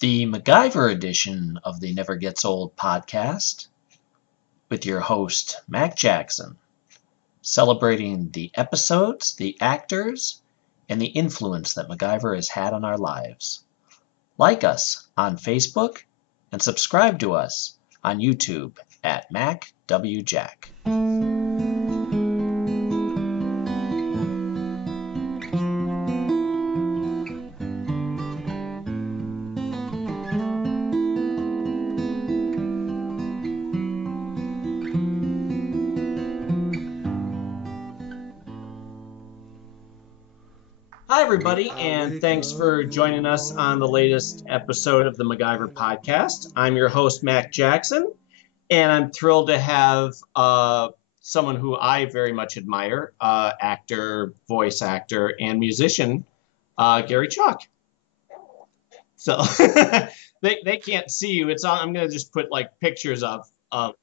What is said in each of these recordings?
the MacGyver edition of the Never Gets Old podcast with your host, Mac Jackson, celebrating the episodes, the actors, and the influence that MacGyver has had on our lives. Like us on Facebook and subscribe to us on YouTube at MacWJack. Hi, everybody, and thanks for joining us on the latest episode of the MacGyver podcast. I'm your host, Mac Jackson, and I'm thrilled to have someone who I very much admire, actor, voice actor, and musician, Garry Chalk. So they can't see you. It's on. I'm going to just put like pictures of Oh,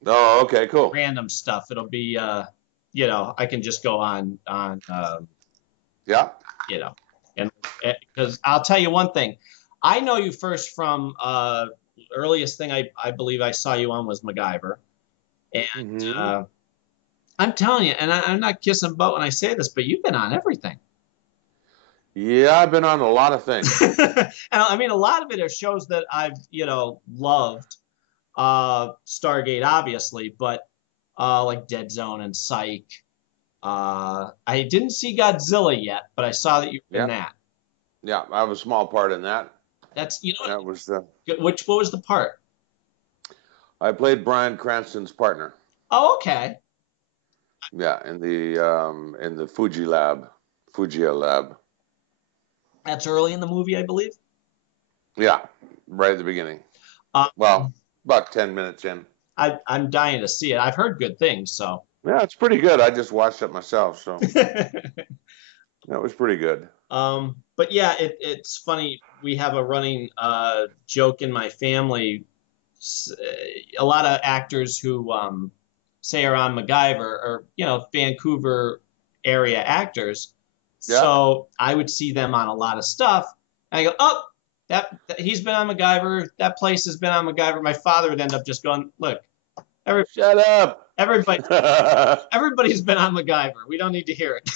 okay, cool. random stuff. It'll be, I can just go on, Yeah. And because I'll tell you one thing, I know you first from earliest thing I believe I saw you on was MacGyver, and I'm telling you, and I'm not kissing butt when I say this, but you've been on everything. Yeah, I've been on a lot of things. And I mean, a lot of it are shows that I've loved, Stargate obviously, but like Dead Zone and Psych. I didn't see Godzilla yet, but I saw that you were in that. Yeah, I have a small part in that. That's That was what was the part? I played Bryan Cranston's partner. Oh, okay. Yeah, in the Fugia lab. That's early in the movie, I believe. Yeah, right at the beginning. Well, about 10 minutes in. I'm dying to see it. I've heard good things, so. Yeah, it's pretty good. I just watched it myself, so that was pretty good. But yeah, it's funny. We have a running joke in my family. A lot of actors who say are on MacGyver are Vancouver area actors. Yeah. So I would see them on a lot of stuff, and I go, "Oh, that he's been on MacGyver. That place has been on MacGyver." My father would end up just going, "Look, shut up." Everybody's been on MacGyver. We don't need to hear it.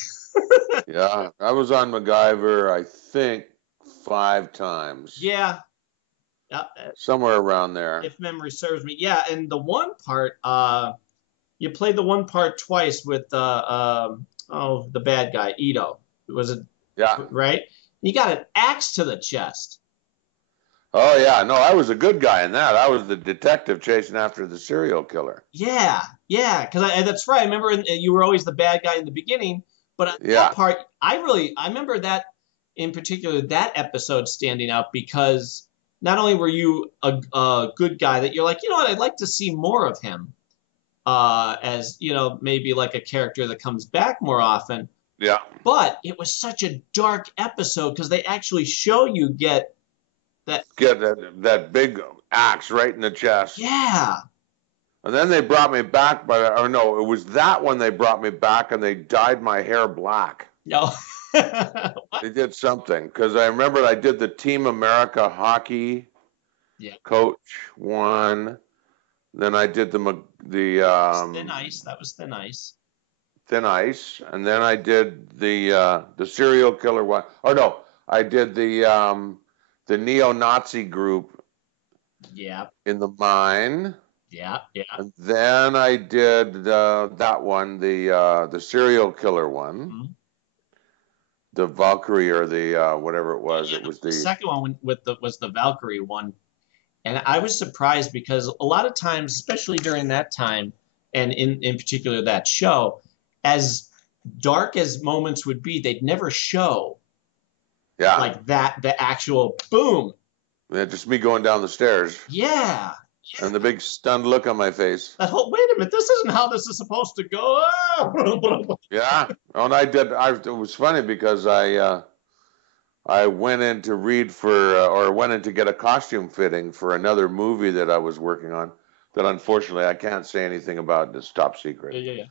Yeah, I was on MacGyver, I think, 5 times. Yeah. Somewhere around there. If memory serves me. Yeah, and the one part, you played the one part twice with the bad guy, Ito. Was it? Yeah. Right? You got an axe to the chest. Oh, yeah. No, I was a good guy in that. I was the detective chasing after the serial killer. Yeah. Because that's right. I remember you were always the bad guy in the beginning. But that part, I remember that in particular, that episode standing out because not only were you a good guy that you're like, you know what, I'd like to see more of him as, maybe like a character that comes back more often. Yeah. But it was such a dark episode because they actually show you get that big axe right in the chest. Yeah. And then they brought me back, it was that one they brought me back, and they dyed my hair black. No. They did something, because I remember I did the Team America hockey coach one. Then I did the Thin Ice. That was Thin Ice. Thin Ice, and then I did the serial killer one. Oh no, I did the neo-Nazi group. Yeah. In the mine. Yeah. And then I did that one, the serial killer one, the Valkyrie or the whatever it was. It was the second one was the Valkyrie one, and I was surprised because a lot of times, especially during that time, and in particular that show, as dark as moments would be, they'd never show. Yeah. Like that, the actual boom. Yeah, just me going down the stairs. Yeah. And the big stunned look on my face. That whole, wait a minute, this isn't how this is supposed to go. Yeah. And it was funny because I went in to read went in to get a costume fitting for another movie that I was working on that unfortunately I can't say anything about. It's top secret. Yeah.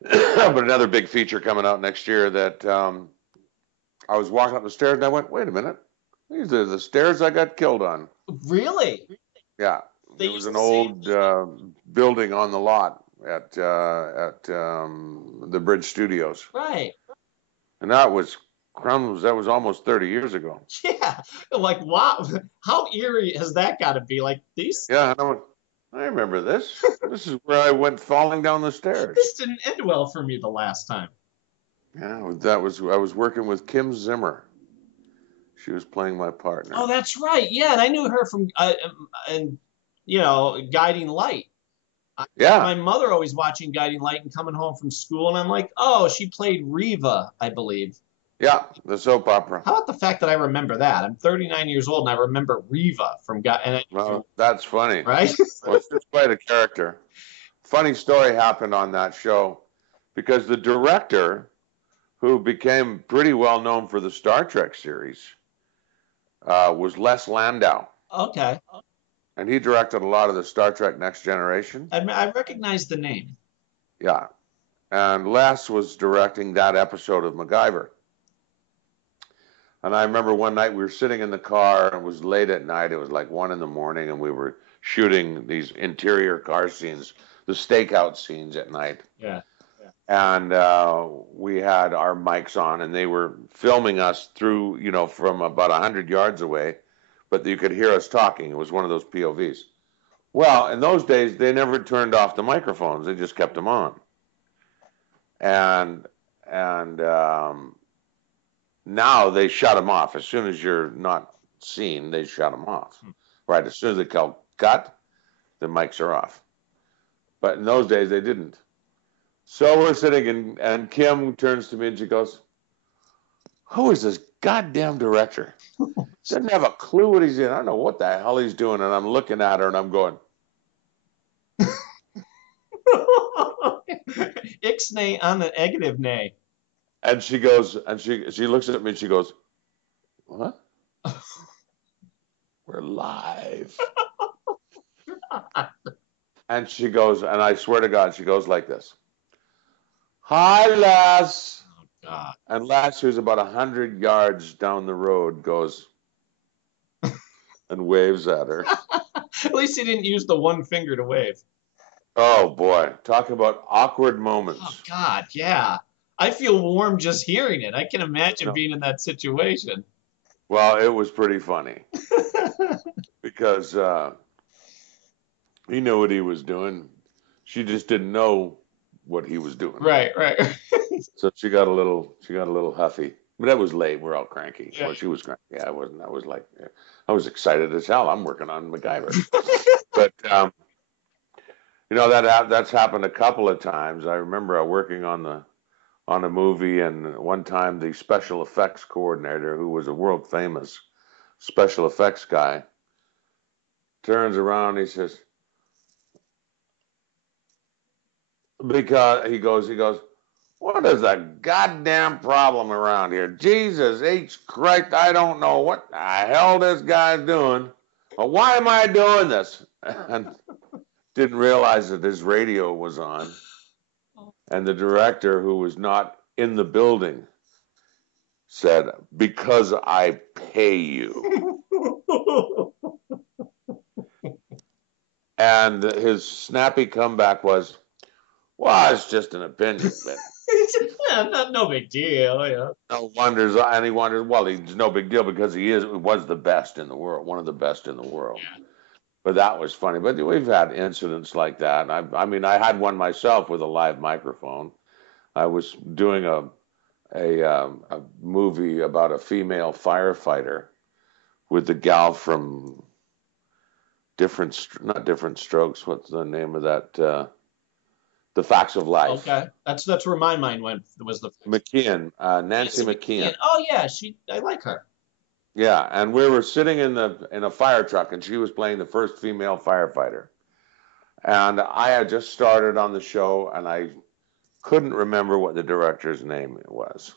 But another big feature coming out next year that I was walking up the stairs and I went, wait a minute. These are the stairs I got killed on. Really? Yeah. They There was used an the same- old building on the lot at the Bridge Studios. Right. And that was almost 30 years ago. Yeah. Like, wow. How eerie has that got to be? Like, these. Yeah, I remember this. This is where I went falling down the stairs. This didn't end well for me the last time. Yeah, I was working with Kim Zimmer. She was playing my partner. Oh, that's right. Yeah, and I knew her from and Guiding Light. Yeah. My mother always watching Guiding Light and coming home from school, and I'm like, oh, she played Reva, I believe. Yeah, the soap opera. How about the fact that I remember that? I'm 39 years old and I remember Reva from Well, that's funny. Right? Well, she's quite a character. Funny story happened on that show because the director, who became pretty well known for the Star Trek series, was Les Landau. Okay. And he directed a lot of the Star Trek Next Generation. I recognize the name. Yeah. And Les was directing that episode of MacGyver. And I remember one night we were sitting in the car, and it was late at night. It was like 1 a.m, and we were shooting these interior car scenes, the stakeout scenes at night. Yeah. And we had our mics on, and they were filming us through, from about 100 yards away, but you could hear us talking. It was one of those POVs. Well, in those days, they never turned off the microphones. They just kept them on. And now they shut them off. As soon as you're not seen, they shut them off. Right, as soon as they call cut, the mics are off. But in those days, they didn't. So we're sitting, and Kim turns to me and she goes, who is this goddamn director? Doesn't have a clue what he's in. I don't know what the hell he's doing. And I'm looking at her and I'm going, Ixnay on the negative nay. and she goes, and she looks at me and she goes, what? We're live. And she goes, and I swear to God, she goes like this. Hi, Les. Oh, God. And Les, who's about 100 yards down the road, goes and waves at her. At least he didn't use the one finger to wave. Oh, boy. Talk about awkward moments. Oh, God, yeah. I feel warm just hearing it. I can imagine being in that situation. Well, it was pretty funny because he knew what he was doing. She just didn't know what he was doing. Right. So she got a little huffy. But that was late. We're all cranky. Yeah. Well, she was cranky. Yeah, I wasn't. I was like, I was excited as hell. I'm working on MacGyver. But that's happened a couple of times. I remember working on a movie, and one time the special effects coordinator, who was a world famous special effects guy, turns around and he says, because he goes, what is the goddamn problem around here? Jesus H. Christ, I don't know what the hell this guy's doing. But why am I doing this? And didn't realize that his radio was on. And the director, who was not in the building, said, because I pay you. And his snappy comeback was, well, it's just an opinion. But no big deal. Yeah. no wonders, and he wonders, well, he's no big deal because he was the best in the world, one of the best in the world. Yeah. But that was funny. But we've had incidents like that. I mean, I had one myself with a live microphone. I was doing a movie about a female firefighter with the gal from not Different Strokes. What's the name of that? The Facts of Life. Okay, that's where my mind went. Was the McKeon, Nancy McKeon. Oh yeah, I like her. Yeah, and we were sitting in a fire truck, and she was playing the first female firefighter. And I had just started on the show, and I couldn't remember what the director's name was.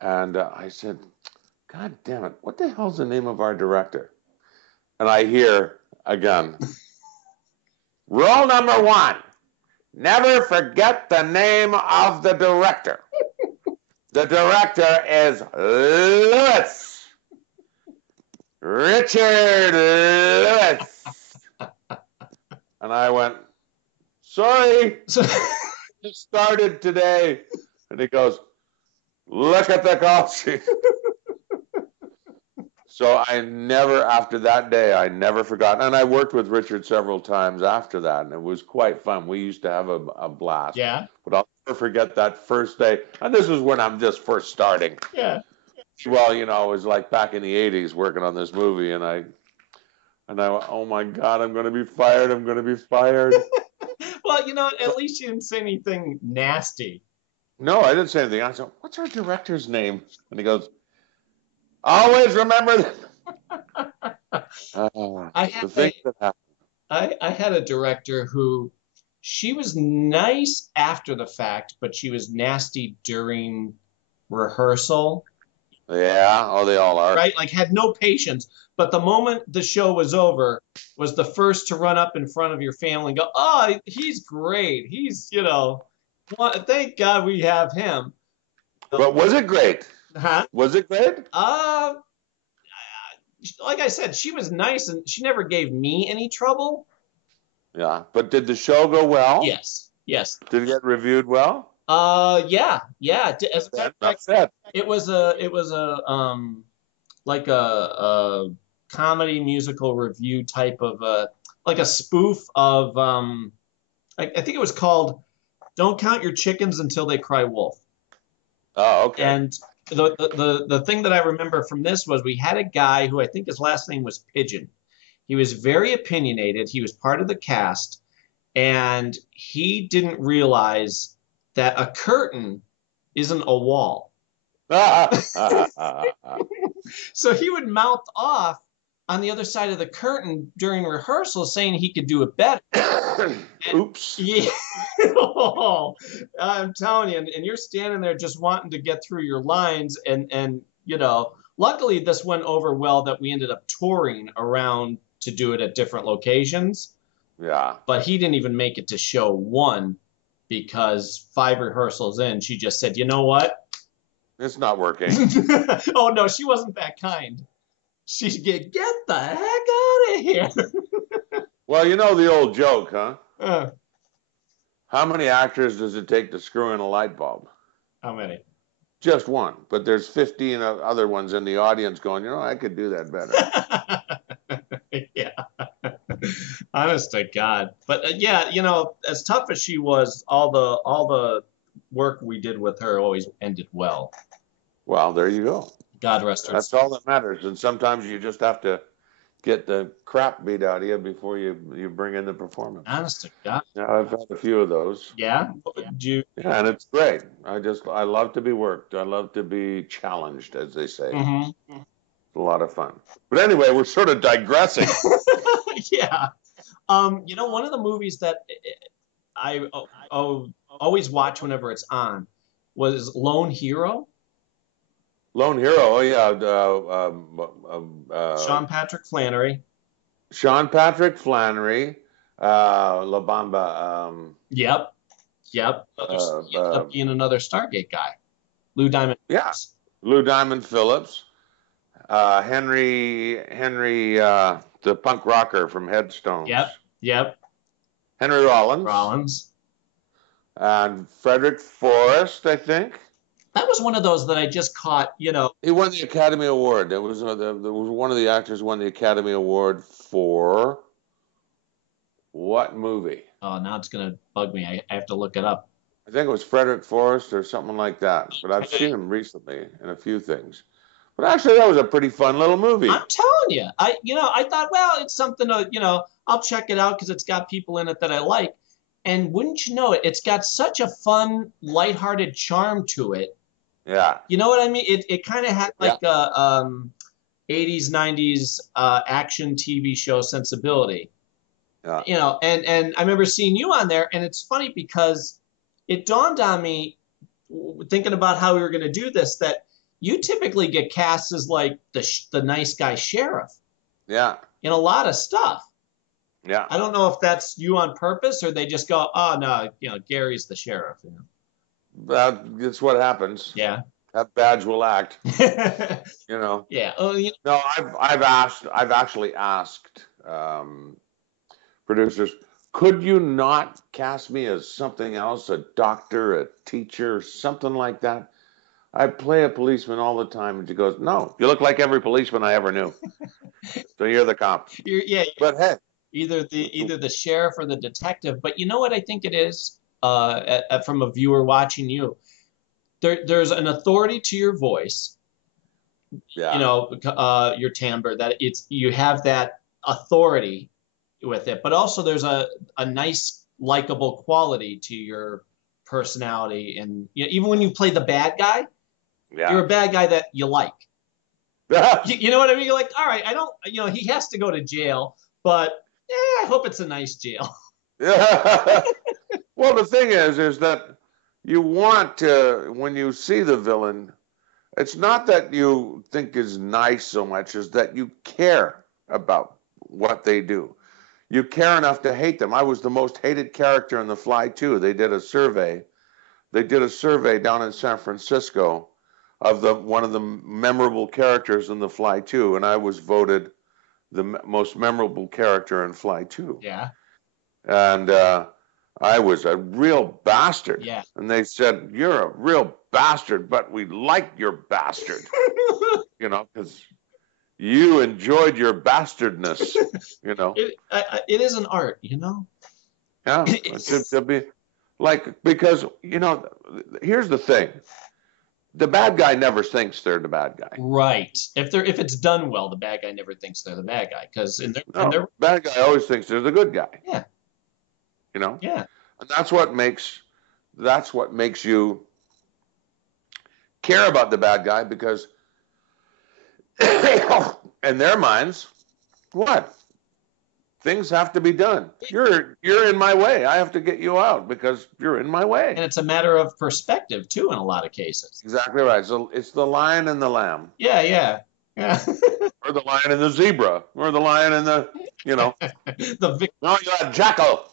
And I said, God damn it, what the hell's the name of our director? And I hear again, rule number 1, never forget the name of the director. The director is Lewis. Richard Lewis. And I went, sorry, it started today. And he goes, look at the call sheet. So I never, after that day, I never forgot. And I worked with Richard several times after that, and it was quite fun. We used to have a blast. Yeah. But I'll never forget that first day. And this was when I'm just first starting. Yeah. Well, you know, it was like back in the 80s working on this movie, and I went, oh my God, I'm going to be fired. I'm going to be fired. Well, you know, at least you didn't say anything nasty. No, I didn't say anything. I said, what's our director's name? And he goes, always remember the things that happen. I had a director who, she was nice after the fact, but she was nasty during rehearsal. Yeah, oh, they all are. Right? Like had no patience. But the moment the show was over, was the first to run up in front of your family and go, oh, he's great. He's, you know, thank God we have him. But was it great? Huh? Was it great? Like I said, she was nice and she never gave me any trouble. Yeah, but did the show go well? Yes. Did it get reviewed well? Yeah. As a matter of fact, it was like a comedy musical review type of like a spoof of I think it was called "Don't Count Your Chickens Until They Cry Wolf." Oh, okay. And the thing that I remember from this was we had a guy who I think his last name was Pigeon. He was very opinionated. He was part of the cast, and he didn't realize that a curtain isn't a wall. So he would mouth off on the other side of the curtain during rehearsal saying he could do it better. Oops. Yeah. I'm telling you, and you're standing there just wanting to get through your lines, and you know, luckily this went over well that we ended up touring around to do it at different locations. Yeah. But he didn't even make it to show one because 5 rehearsals in, she just said, you know what? It's not working. Oh, no, she wasn't that kind. She said, get the heck out of here. Well, you know the old joke, huh? How many actors does it take to screw in a light bulb? How many? Just one. But there's 15 other ones in the audience going, you know, I could do that better. Yeah. Honest to God. But yeah, you know, as tough as she was, all the work we did with her always ended well. Well, there you go. God rest her. That's all that matters. And sometimes you just have to get the crap beat out of you before you bring in the performance. Honest to God. Yeah, I've had a few of those. Yeah? Yeah, and it's great. I love to be worked. I love to be challenged, as they say. Mm-hmm. It's a lot of fun. But anyway, we're sort of digressing. Yeah. You know, one of the movies that I always watch whenever it's on was Lone Hero. Lone Hero, oh yeah. Sean Patrick Flannery. La Bamba. Yep. Being another Stargate guy. Lou Diamond. Yeah. Lou Diamond Phillips. Henry, the punk rocker from Headstones. Yep. Henry Rollins. And Frederick Forrest, I think. That was one of those that I just caught, you know. He won the Academy Award. There was one of the actors won the Academy Award for what movie? Oh, now it's going to bug me. I have to look it up. I think it was Frederick Forrest or something like that. But I've seen him recently in a few things. But actually, that was a pretty fun little movie. I'm telling you. I thought, well, it's something to, you know, I'll check it out because it's got people in it that I like. And wouldn't you know it, it's got such a fun, lighthearted charm to it. Yeah. You know what I mean? It kind of had like a 80s, 90s action TV show sensibility. Yeah. You know, and I remember seeing you on there, and it's funny because it dawned on me, thinking about how we were going to do this, that you typically get cast as like the nice guy sheriff. Yeah. In a lot of stuff. Yeah. I don't know if that's you on purpose or they just go, oh no, you know, Gary's the sheriff. You know. That's what happens. Yeah. That badge will act. You know. Yeah. Oh, No, I've actually asked producers, could you not cast me as something else, a doctor, a teacher, something like that? I play a policeman all the time, and she goes, "No, you look like every policeman I ever knew. So you're the cop." yeah. But hey, Either the sheriff or the detective. But you know what I think it is. From a viewer watching you, there's an authority to your voice. yeah, Your timbre, that you have that authority with it, but also there's a nice likable quality to your personality, and even when you play the bad guy, you're yeah, a bad guy that you like. You know what I mean? You're like, all right, I don't, he has to go to jail, but I hope it's a nice jail. yeah. Well, the thing is that you want to, when you see the villain, it's not that you think is nice so much as that you care about what they do. You care enough to hate them. I was the most hated character in The Fly too. They did a survey. They did a survey down in San Francisco of one of the memorable characters in The Fly 2, and I was voted the most memorable character in Fly 2. Yeah. And I was a real bastard. Yeah. And they said, "You're a real bastard, but we like your bastard." Because you enjoyed your bastardness, It is an art, Yeah, to be like, because, here's the thing. The bad guy never thinks they're the bad guy. Right. If it's done well, the bad guy never thinks they're the bad guy, because the bad guy always thinks they're the good guy. Yeah. Yeah. And that's what makes you care about the bad guy, because in their minds, what? Things have to be done. You're in my way. I have to get you out because you're in my way. And it's a matter of perspective too, in a lot of cases. Exactly right. So it's the lion and the lamb. Yeah. Or the lion and the zebra, or the lion and the, No, you had jackal.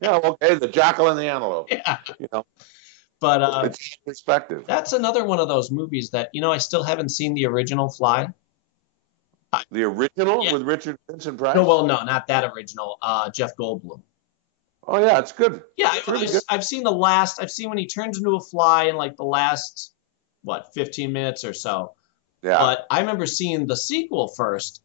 Yeah, okay, the jackal and the antelope. Yeah. But it's perspective. That's another one of those movies that I still haven't seen the original Fly. The original with Richard Vincent Price? No, well, no, not that original. Jeff Goldblum. Oh yeah, it's good. Yeah, it's really good. I've seen I've seen when he turns into a fly in like the last 15 minutes or so. Yeah. But I remember seeing the sequel first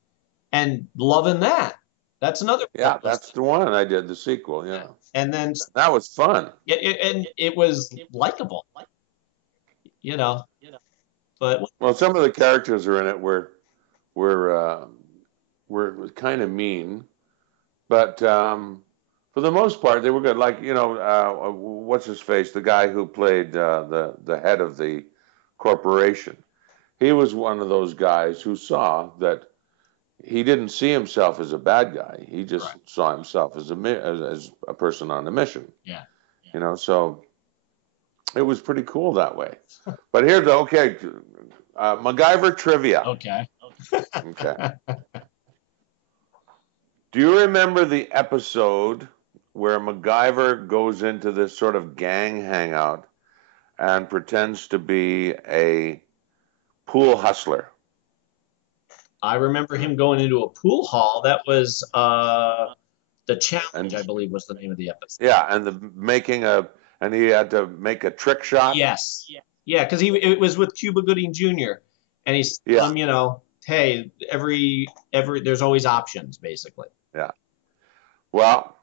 and loving that. That's another. Yeah, that's the one I did, the sequel. Yeah. And then that was fun. And it was likable. But well, some of the characters are in it were kind of mean, but for the most part they were good. Like what's his face, the guy who played the head of the corporation. He was one of those guys who saw that he didn't see himself as a bad guy. He just saw himself as a person on a mission. Yeah. So it was pretty cool that way. But here's MacGyver trivia. Okay. Okay. Do you remember the episode where MacGyver goes into this sort of gang hangout and pretends to be a pool hustler? I remember him going into a pool hall. That was The Challenge, I believe, was the name of the episode. Yeah, and and he had to make a trick shot. Yes. Yeah, because it was with Cuba Gooding Jr. And he's telling him, hey, every there's always options, basically. Yeah. Well,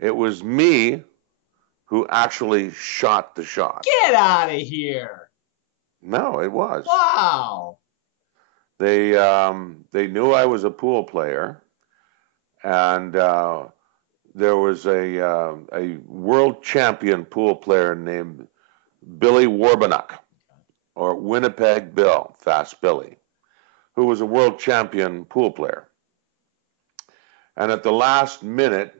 it was me who actually shot the shot. Get out of here. No, it was. Wow. They knew I was a pool player, and there was a world champion pool player named Billy Warbenuk, or Winnipeg Bill, Fast Billy, who was a world champion pool player. And at the last minute,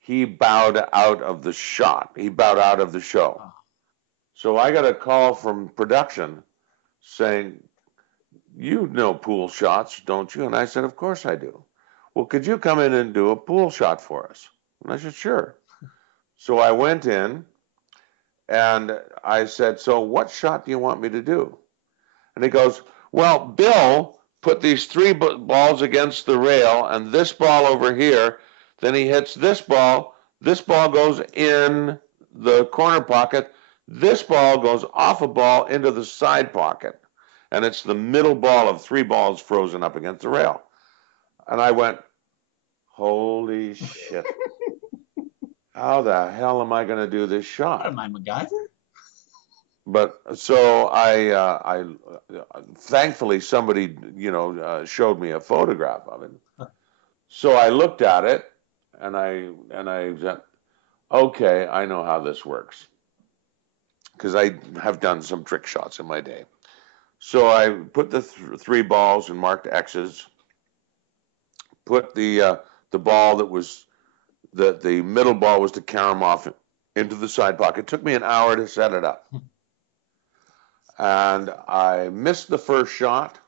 he bowed out of the shot. He bowed out of the show. So I got a call from production saying, "You know pool shots, don't you?" And I said, "Of course I do." "Well, could you come in and do a pool shot for us?" And I said, "Sure." So I went in and I said, "So what shot do you want me to do?" And he goes, well, Bill put these 3 balls against the rail and this ball over here. Then he hits this ball. This ball goes in the corner pocket. This ball goes off a ball into the side pocket. And it's the middle ball of 3 balls frozen up against the rail. And I went, holy shit. How the hell am I going to do this shot? What am I, MacGyver? But so I thankfully somebody, showed me a photograph of it. So I looked at it and I said, okay, I know how this works. Because I have done some trick shots in my day. So I put the 3 balls and marked X's. Put the ball that was the middle ball was to carry them off into the side pocket. It took me an hour to set it up. And I missed the first shot.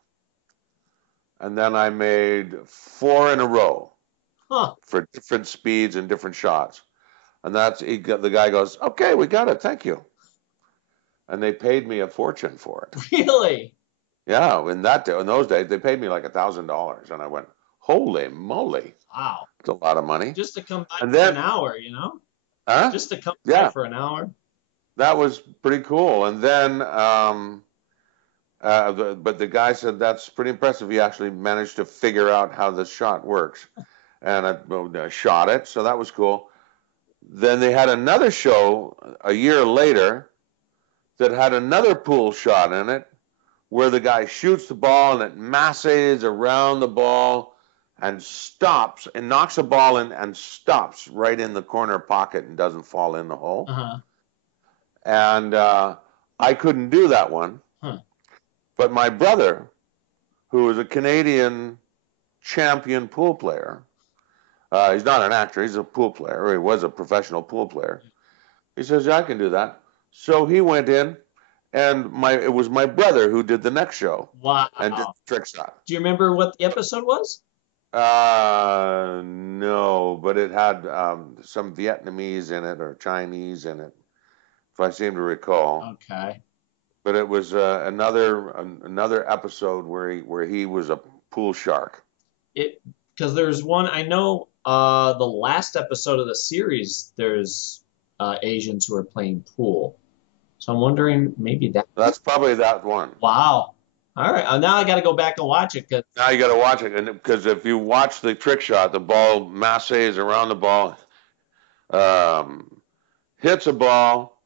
And then I made 4 in a row for different speeds and different shots. And the guy goes, okay, we got it. Thank you. And they paid me a fortune for it. Really? Yeah. In those days, they paid me like $1,000. And I went, holy moly. Wow. It's a lot of money. Just to come by for an hour, Huh? Just to come by for an hour. That was pretty cool. And then, but the guy said, that's pretty impressive. He actually managed to figure out how the shot works. And I shot it. So that was cool. Then they had another show a year later that had another pool shot in it where the guy shoots the ball and it masses around the ball and stops and knocks a ball in and stops right in the corner pocket and doesn't fall in the hole. And I couldn't do that one. But my brother, who was a Canadian champion pool player, he's not an actor, he's a pool player, or he was a professional pool player. He says, yeah, I can do that. So he went in, and it was my brother who did the next show. Wow. And did the trick shot. Do you remember what the episode was? No, but it had some Vietnamese in it or Chinese in it, if I seem to recall. Okay. But it was another episode where he was a pool shark. Because there's one, I know the last episode of the series, there's Asians who are playing pool. So I'm wondering maybe that's probably that one. Wow. All right. Now I got to go back and watch it. Now you got to watch it, because if you watch the trick shot, the ball masses around the ball, hits a ball,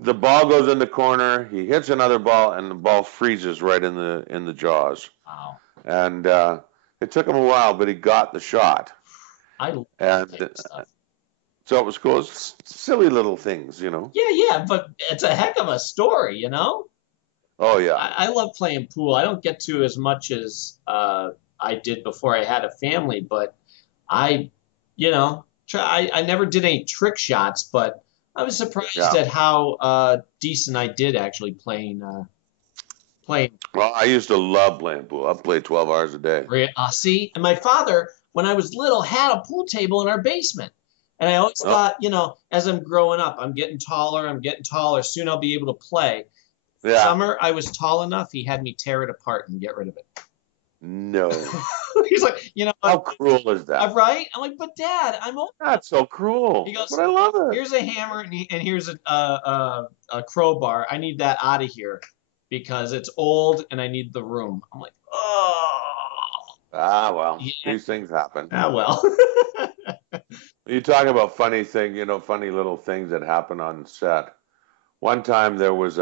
the ball goes in the corner, he hits another ball, and the ball freezes right in the jaws. Wow. And it took him a while, but he got the shot. I love that stuff. So it was cool. It's silly little things, Yeah, but it's a heck of a story, Oh, yeah. I love playing pool. I don't get to as much as I did before I had a family, but I never did any trick shots, but I was surprised at how decent I did actually playing. Well, I used to love playing pool. I played 12 hours a day. See, and my father, when I was little, had a pool table in our basement. And I always thought, as I'm growing up, I'm getting taller. Soon I'll be able to play. Yeah. Summer, I was tall enough. He had me tear it apart and get rid of it. No. He's like, how cruel is that? Right? I'm like, but Dad, I'm old. That's so cruel. He goes, but I love it. Here's a hammer and here's a crowbar. I need that out of here because it's old and I need the room. I'm like, oh. Ah, well, these things happen. Ah, well. You talk about funny little things that happen on set. One time there was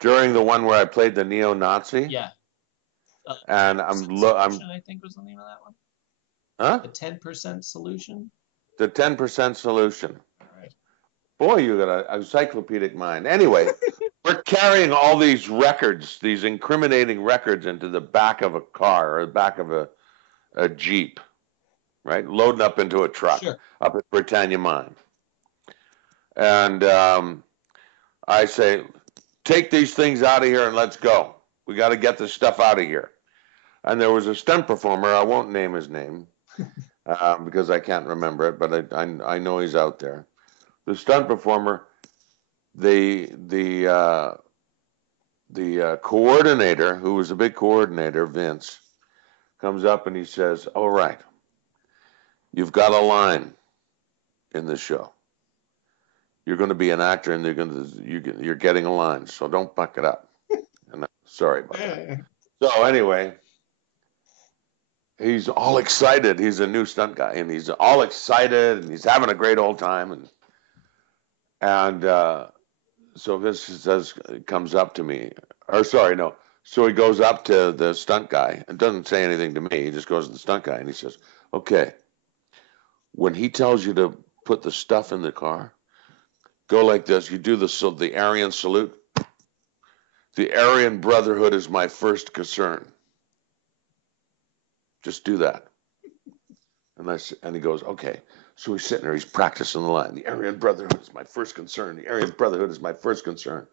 during the one where I played the neo-Nazi. Yeah. And I think was the name of that one. Huh? The 10% solution. The 10% solution. All right. Boy, you got an encyclopedic mind. Anyway, we're carrying all these records, these incriminating records, into the back of a car or the back of a Jeep, right? Loading up into a truck up at Britannia Mine. And I say, take these things out of here and let's go. We got to get this stuff out of here. And there was a stunt performer. I won't name his name because I can't remember it, but I know he's out there. The stunt performer, the the coordinator, who was a big coordinator, Vince, comes up and he says, "All right, you've got a line in the show. You're going to be an actor, and you're getting a line, so don't fuck it up." And sorry about that. So anyway, he's all excited. He's a new stunt guy, and he's all excited, and he's having a great old time. And so this comes up to me, or sorry, no. So he goes up to the stunt guy and doesn't say anything to me. He just goes to the stunt guy and he says, "Okay, when he tells you to put the stuff in the car, go like this. You do the Aryan salute. The Aryan Brotherhood is my first concern. Just do that." And he goes, "Okay." So he's sitting there, he's practicing the line. "The Aryan Brotherhood is my first concern. The Aryan Brotherhood is my first concern."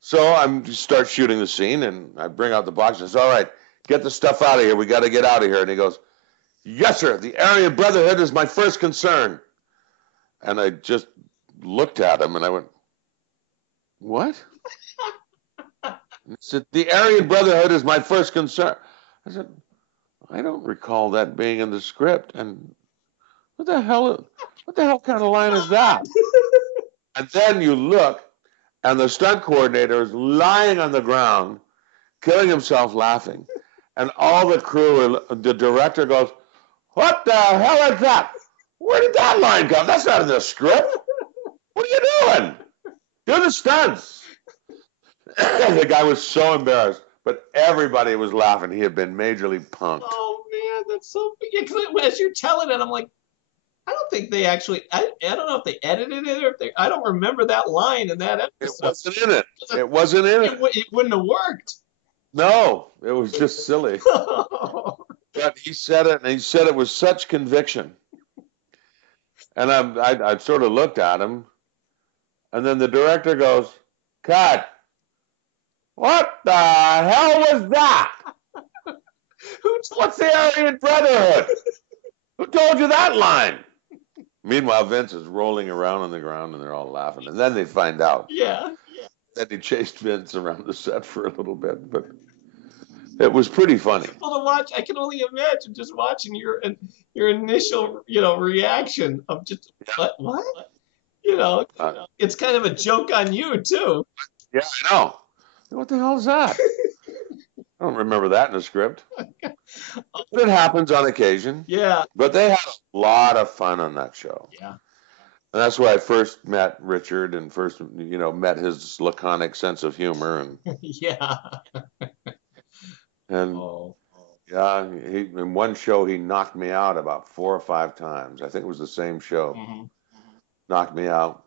So I start shooting the scene, and I bring out the box and says, "All right, get the stuff out of here. We got to get out of here." And he goes, "Yes, sir. The Aryan Brotherhood is my first concern." And I just looked at him and I went, "What?" And he said, "The Aryan Brotherhood is my first concern." I said, "I don't recall that being in the script. And what the hell kind of line is that?" And then you look, and the stunt coordinator is lying on the ground, killing himself laughing. And all the crew, the director goes, "What the hell is that? Where did that line come? That's not in the script. What are you doing? Do the stunts." The guy was so embarrassed, but everybody was laughing. He had been majorly punked. Oh, man, that's so... As you're telling it, I'm like, I don't think they actually... I don't know if they edited it or if they... I don't remember that line in that episode. It wasn't in it. It wasn't in it. It wouldn't have worked. No, it was just silly. But he said it, and he said it with such conviction. And I sort of looked at him, and then the director goes, "Cut. What the hell was that? What's the Aryan Brotherhood? Who told you that line?" Meanwhile, Vince is rolling around on the ground, and they're all laughing. And then they find out. Yeah. Then he chased Vince around the set for a little bit, but it was pretty funny. Well, to watch, I can only imagine just watching your initial, reaction of just what? It's kind of a joke on you too. Yeah, I know. What the hell is that? I don't remember that in the script. But it happens on occasion. Yeah. But they had a lot of fun on that show. Yeah. And that's where I first met Richard and first, met his laconic sense of humor. And yeah. And yeah, in one show he knocked me out about 4 or 5 times. I think it was the same show. Mm-hmm. Knocked me out.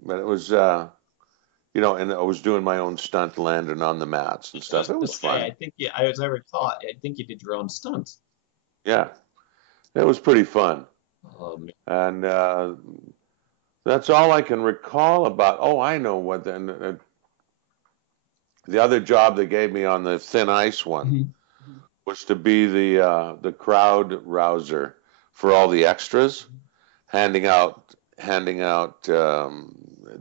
But it was, and I was doing my own stunt landing on the mats and stuff. It was fun. I think, as I recall, I think you did your own stunts. Yeah, it was pretty fun. And that's all I can recall about. Oh, I know what the other job they gave me on the Thin Ice one was to be the crowd rouser for all the extras, handing out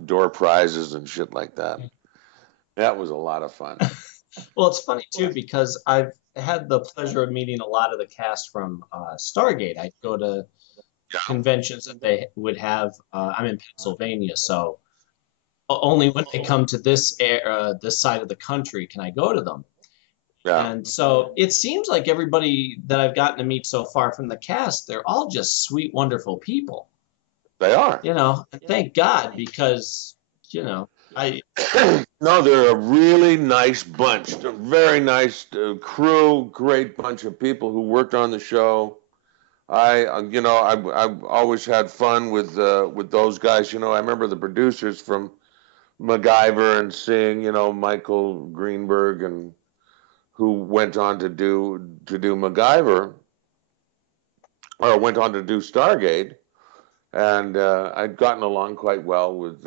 door prizes and shit like that. That was a lot of fun. Well, it's funny too because I've had the pleasure of meeting a lot of the cast from Stargate. I go to conventions that they would have. I'm in Pennsylvania, so only when they come to this side of the country can I go to them. Yeah. And so it seems like everybody that I've gotten to meet so far from the cast, they're all just sweet, wonderful people. They are. And thank God because, I... No, they're a really nice bunch. A very nice crew, great bunch of people who worked on the show. I've always had fun with those guys. I remember the producers from MacGyver and seeing, Michael Greenberg and who went on to do MacGyver or went on to do Stargate. And I'd gotten along quite well with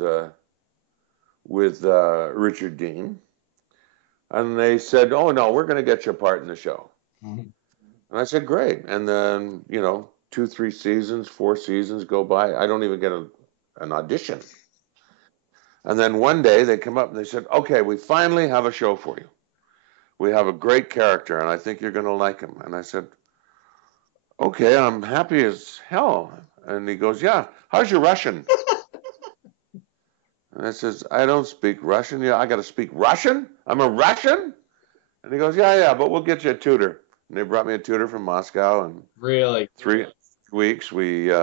Richard Dean. And they said, "Oh, no, we're going to get you a part in the show." Mm-hmm. And I said, "Great." And then, 2, 3 seasons, 4 seasons go by. I don't even get an audition. And then one day they come up and they said, okay, we finally have a show for you. We have a great character, and I think you're going to like him. And I said, okay, I'm happy as hell. And he goes, yeah, how's your Russian? And I says, I don't speak Russian. Yeah, I got to speak Russian? I'm a Russian? And he goes, yeah, but we'll get you a tutor. And they brought me a tutor from Moscow. And really, 3 weeks we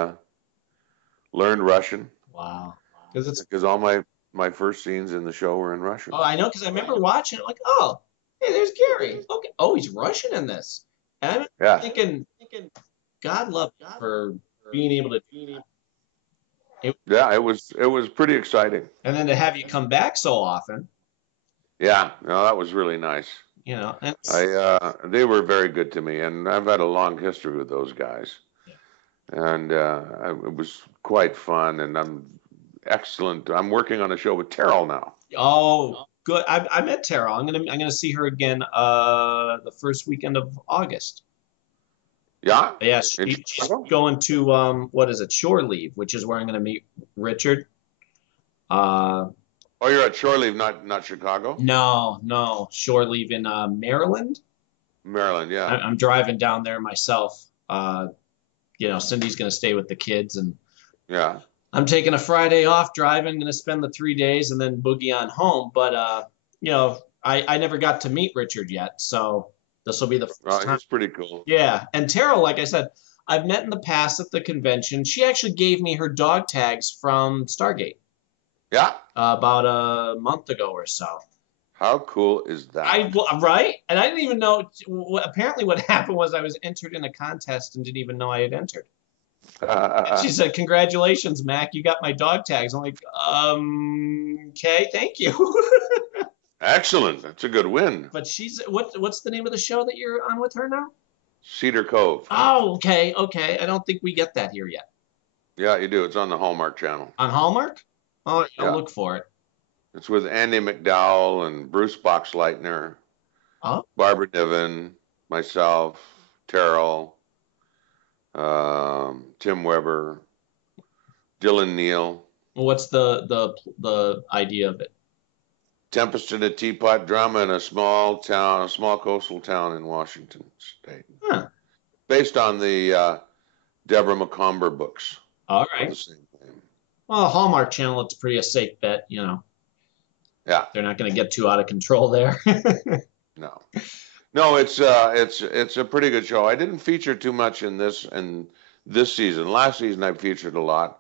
learned Russian. Wow. Because all my first scenes in the show were in Russian. Oh, I know, because I remember watching it like, oh, hey, there's Gary. Okay. Oh, he's Russian in this. And I'm thinking, God love you for being able to do that. Yeah, it was pretty exciting. And then to have you come back so often. Yeah, no, that was really nice. You know, they were very good to me, and I've had a long history with those guys. Yeah. And it was quite fun, and I'm excellent. I'm working on a show with Terrell now. Oh, good. I met Terrell. I'm gonna see her again the first weekend of August. Yeah? Yeah, she's going to what is it, Shore Leave, which is where I'm gonna meet Richard. Oh, you're at Shore Leave, not Chicago? No, Shore Leave in Maryland. Maryland, yeah. I'm driving down there myself. Cindy's gonna stay with the kids, and yeah. I'm taking a Friday off driving, going to spend the 3 days and then boogie on home. But, I never got to meet Richard yet. So this will be the first time. He's pretty cool. Yeah. And Terrell, like I said, I've met in the past at the convention. She actually gave me her dog tags from Stargate. Yeah. About a month ago or so. How cool is that? Right? And I didn't even know. Apparently what happened was I was entered in a contest and didn't even know I had entered. She said, congratulations, Mac, you got my dog tags. I'm like, okay, thank you. Excellent. That's a good win. But what's the name of the show that you're on with her now? Cedar Cove. Oh, okay. I don't think we get that here yet. Yeah, you do. It's on the Hallmark Channel. On Hallmark? Oh, I'll look for it. It's with Andy McDowell and Bruce Boxleitner, Barbara Niven, myself, Terrell, Tim Weber, Dylan Neal. What's the idea of it? Tempest in a Teapot drama in a small coastal town in Washington State. Huh. Based on the Deborah McComber books. All right. The same name. Well, Hallmark Channel, it's pretty a safe bet, Yeah. They're not going to get too out of control there. No, it's a pretty good show. I didn't feature too much in this season. Last season I featured a lot.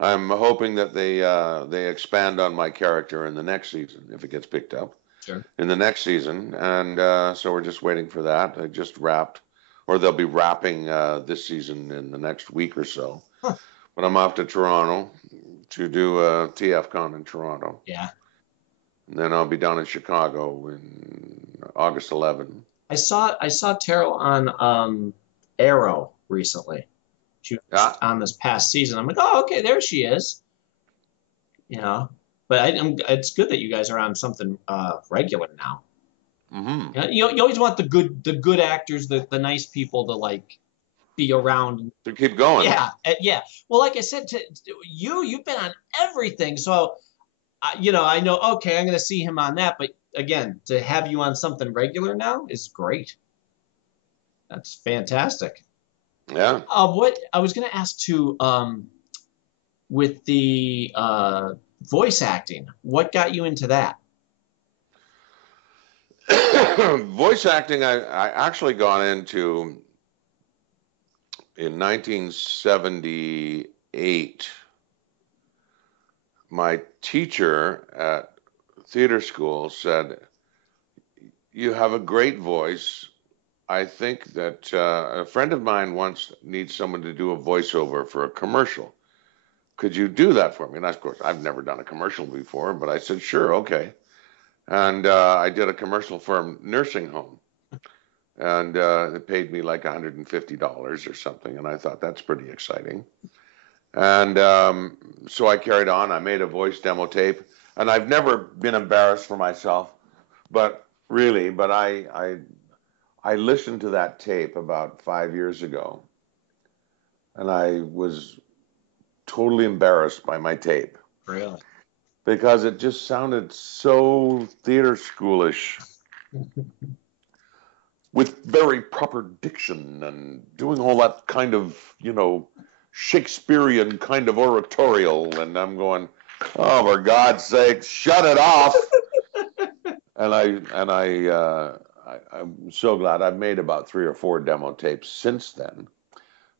I'm hoping that they expand on my character in the next season if it gets picked up. Sure. In the next season, and so we're just waiting for that. I just wrapped, or they'll be wrapping this season in the next week or so. Huh. But I'm off to Toronto to do a TFCon in Toronto. Yeah. And then I'll be down in Chicago in August 11. I saw Terrell on Arrow recently. She was on this past season. I'm like, oh, okay, there she is. But it's good that you guys are on something regular now. Mm-hmm. You always want the good actors, the nice people to be around to keep going. Yeah. Well, like I said, you've been on everything, so I know. Okay, I'm going to see him on that, but again, to have you on something regular now is great. That's fantastic. Yeah. What I was going to ask too, with the voice acting, what got you into that? Voice acting, I actually got into in 1978. My teacher at theater school said, "You have a great voice. I think that a friend of mine once needs someone to do a voiceover for a commercial. Could you do that for me?" And of course, I've never done a commercial before, but I said, sure, okay. And I did a commercial for a nursing home. And it paid me like $150 or something. And I thought, that's pretty exciting. And so I carried on. I made a voice demo tape. And I've never been embarrassed for myself. But I listened to that tape about 5 years ago. And I was totally embarrassed by my tape. Really? because it just sounded so theater schoolish with very proper diction and doing all that kind of, Shakespearean kind of oratorial. And I'm going, oh, for God's sake, shut it off. I'm so glad. I've made about 3 or 4 demo tapes since then.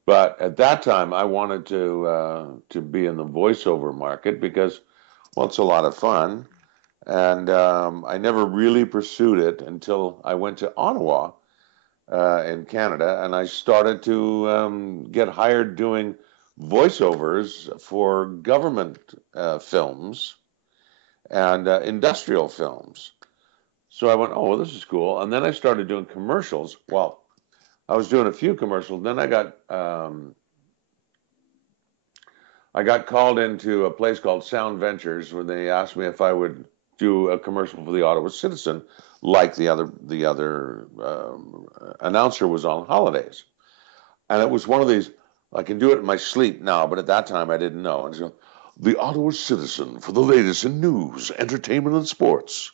But at that time, I wanted to be in the voiceover market because, well, it's a lot of fun. And I never really pursued it until I went to Ottawa in Canada, and I started to get hired doing voiceovers for government films and industrial films. So I went, oh, well, this is cool. And then I started doing commercials. Well, I was doing a few commercials. Then I got called into a place called Sound Ventures, where they asked me if I would do a commercial for the Ottawa Citizen, like the other announcer was on holidays. And it was one of these, I can do it in my sleep now, but at that time I didn't know. And so, the Ottawa Citizen, for the latest in news, entertainment, and sports.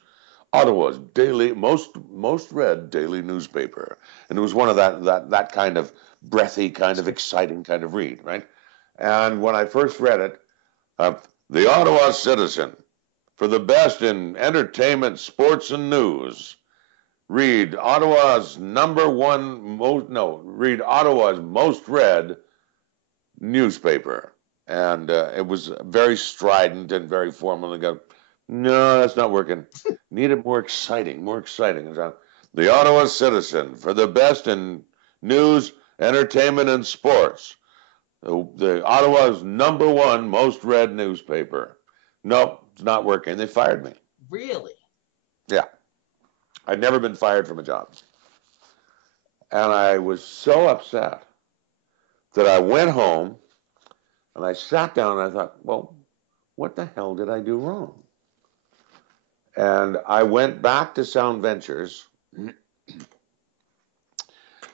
Ottawa's most read daily newspaper. And it was one of that kind of breathy, kind of exciting kind of read, right? And when I first read it, the Ottawa Citizen, for the best in entertainment, sports, and news, read Ottawa's most read newspaper. And it was very strident and very formal. And go, no, that's not working. Need it more exciting, The Ottawa Citizen, for the best in news, entertainment, and sports. The Ottawa's #1 most read newspaper. Nope, it's not working. They fired me. Really? Yeah. I'd never been fired from a job. And I was so upset that I went home and I sat down and I thought, well, what the hell did I do wrong? And I went back to Sound Ventures,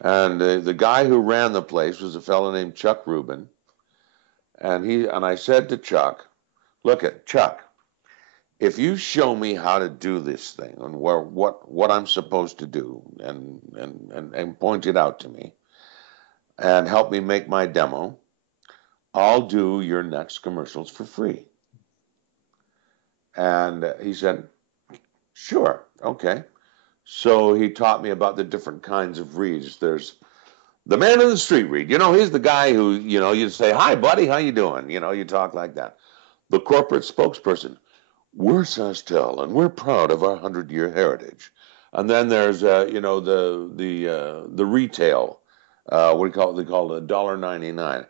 and the guy who ran the place was a fellow named Chuck Rubin. And I said to Chuck, look at Chuck, if you show me how to do this thing and what I'm supposed to do and point it out to me and help me make my demo, I'll do your next commercials for free. And he said, sure, okay. So he taught me about the different kinds of reads. There's the man in the street read. He's the guy who, you say, hi, buddy, how you doing? You talk like that. The corporate spokesperson. We're SaskTel, and we're proud of our 100-year heritage. And then there's, the retail. What do you call it? They call it $1.99.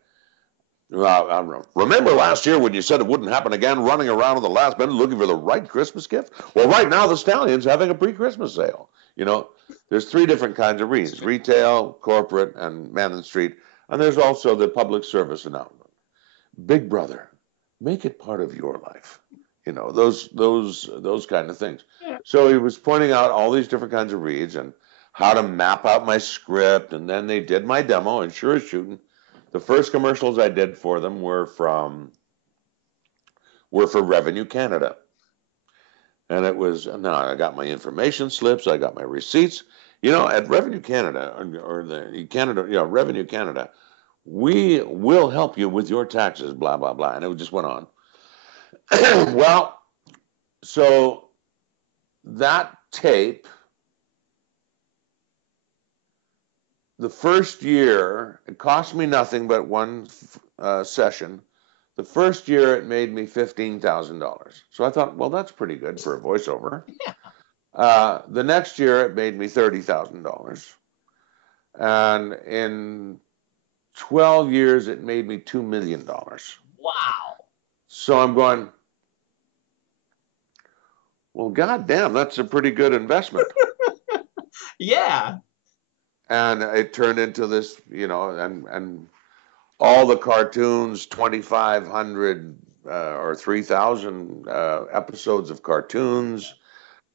Remember last year when you said it wouldn't happen again, running around in the last minute looking for the right Christmas gift? Well, right now the Stallion's having a pre-Christmas sale. There's 3 different kinds of reads: retail, corporate, and man in the street. And there's also the public service announcement. Big Brother, make it part of your life. Those kind of things. Yeah. So he was pointing out all these different kinds of reads and how to map out my script. And then they did my demo, and sure as shooting, the first commercials I did for them were for Revenue Canada. And it was, now I got my information slips, I got my receipts. At Revenue Canada, Revenue Canada, we will help you with your taxes, blah, blah, blah. And it just went on. Well, so that tape, the first year, it cost me nothing but one session. The first year, it made me $15,000. So I thought, well, that's pretty good for a voiceover. Yeah. The next year, it made me $30,000. And in 12 years, it made me $2 million. Wow. So I'm going, well, goddamn, that's a pretty good investment. Yeah. And it turned into this, and all the cartoons, 2,500 or 3,000 episodes of cartoons,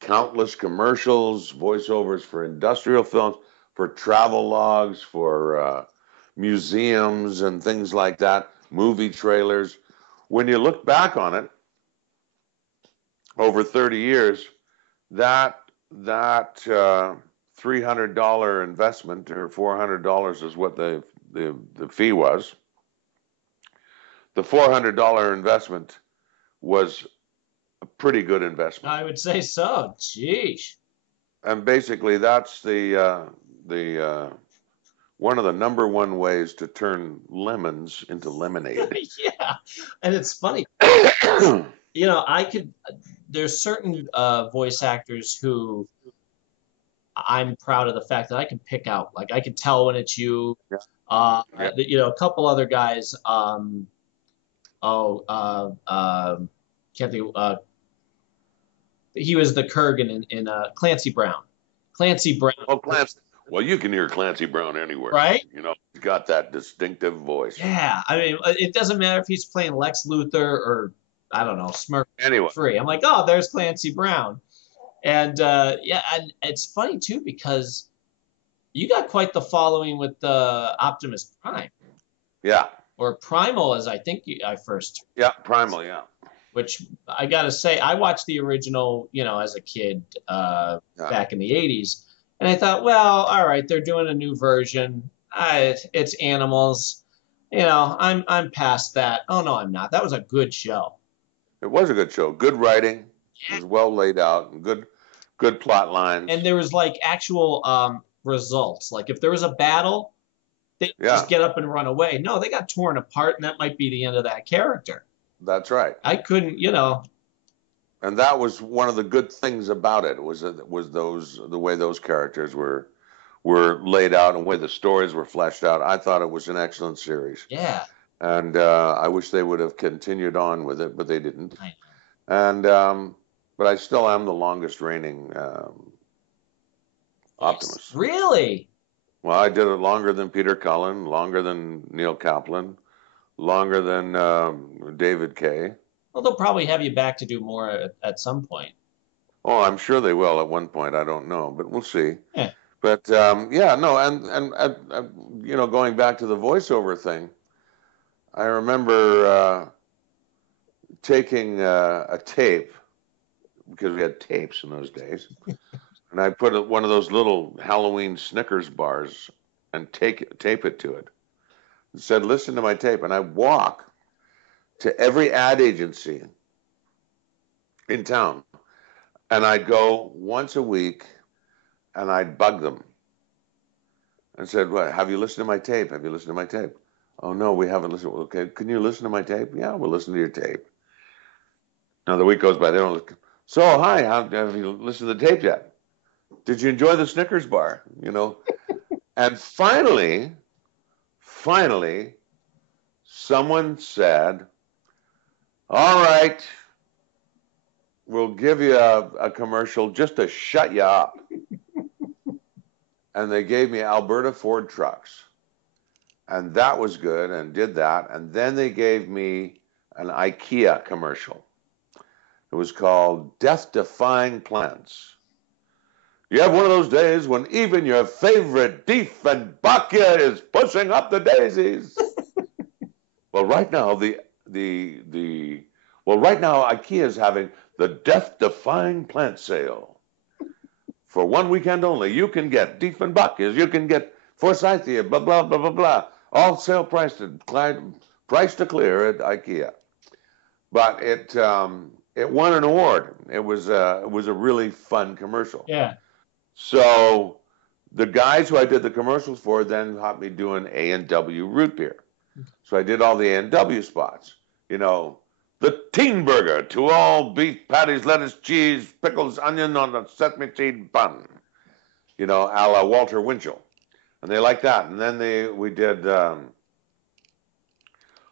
countless commercials, voiceovers for industrial films, for travel logs, for museums and things like that, movie trailers. When you look back on it, over 30 years, that $300 investment, or $400 is what the fee was. The $400 investment was a pretty good investment. I would say so. Jeez. And basically, that's the one of the number one ways to turn lemons into lemonade. Yeah, and it's funny. There's certain voice actors who I'm proud of the fact that I can pick out. Like I can tell when it's you. Yeah. A couple other guys. Can't think. He was the Kurgan in Clancy Brown. Clancy Brown. Oh, Clancy. Well, you can hear Clancy Brown anywhere, right? He's got that distinctive voice. Yeah, I mean, it doesn't matter if he's playing Lex Luthor or I don't know, Smurf. Anyway, free. I'm like, oh, there's Clancy Brown, and and it's funny too because you got quite the following with Optimus Prime. Yeah. Or Primal, as I think I first. Yeah, Primal. Yeah. Which I gotta say, I watched the original, as a kid back in the '80s. And I thought, well, all right, they're doing a new version. It's animals. I'm past that. Oh, no, I'm not. That was a good show. It was a good show. Good writing. Yeah. It was well laid out. And good plot lines. And there was like actual results. Like if there was a battle, they just get up and run away. No, they got torn apart, and that might be the end of that character. That's right. I couldn't, And that was one of the good things about it was the way those characters were laid out and the way the stories were fleshed out. I thought it was an excellent series. Yeah. And I wish they would have continued on with it, but they didn't. And but I still am the longest reigning Optimus. Really? Well, I did it longer than Peter Cullen, longer than Neil Kaplan, longer than David Kay. Well, they'll probably have you back to do more at some point. Oh, I'm sure they will at one point. I don't know, but we'll see. Yeah. But going back to the voiceover thing, I remember taking a tape, because we had tapes in those days, and I put one of those little Halloween Snickers bars and tape it to it. It said, "Listen to my tape," and I walk to every ad agency in town, and I'd go once a week, and I'd bug them and said, "What? Have you listened to my tape? Have you listened to my tape?" "Oh no, we haven't listened." "Okay, can you listen to my tape?" "Yeah, we'll listen to your tape." Now the week goes by, they don't listen. "So hi, have you listened to the tape yet? Did you enjoy the Snickers bar?" And finally, someone said, "All right, we'll give you a commercial just to shut you up." And they gave me Alberta Ford trucks. And that was good, and did that. And then they gave me an IKEA commercial. It was called Death-Defying Plants. "You have one of those days when even your favorite Diefenbachia is pushing up the daisies." Well, right now, right now, IKEA is having the Death-Defying Plant Sale. For one weekend only, you can get Diefenbachia, you can get Forsythia, blah, blah, blah, blah, blah. All sale price to clear at IKEA. But it won an award. It was a really fun commercial. Yeah. So the guys who I did the commercials for then got me doing A&W root beer. So I did all the A&W spots. The teen burger to all beef patties, lettuce, cheese, pickles, onion on a sesame seed bun. A la Walter Winchell. And they liked that. And then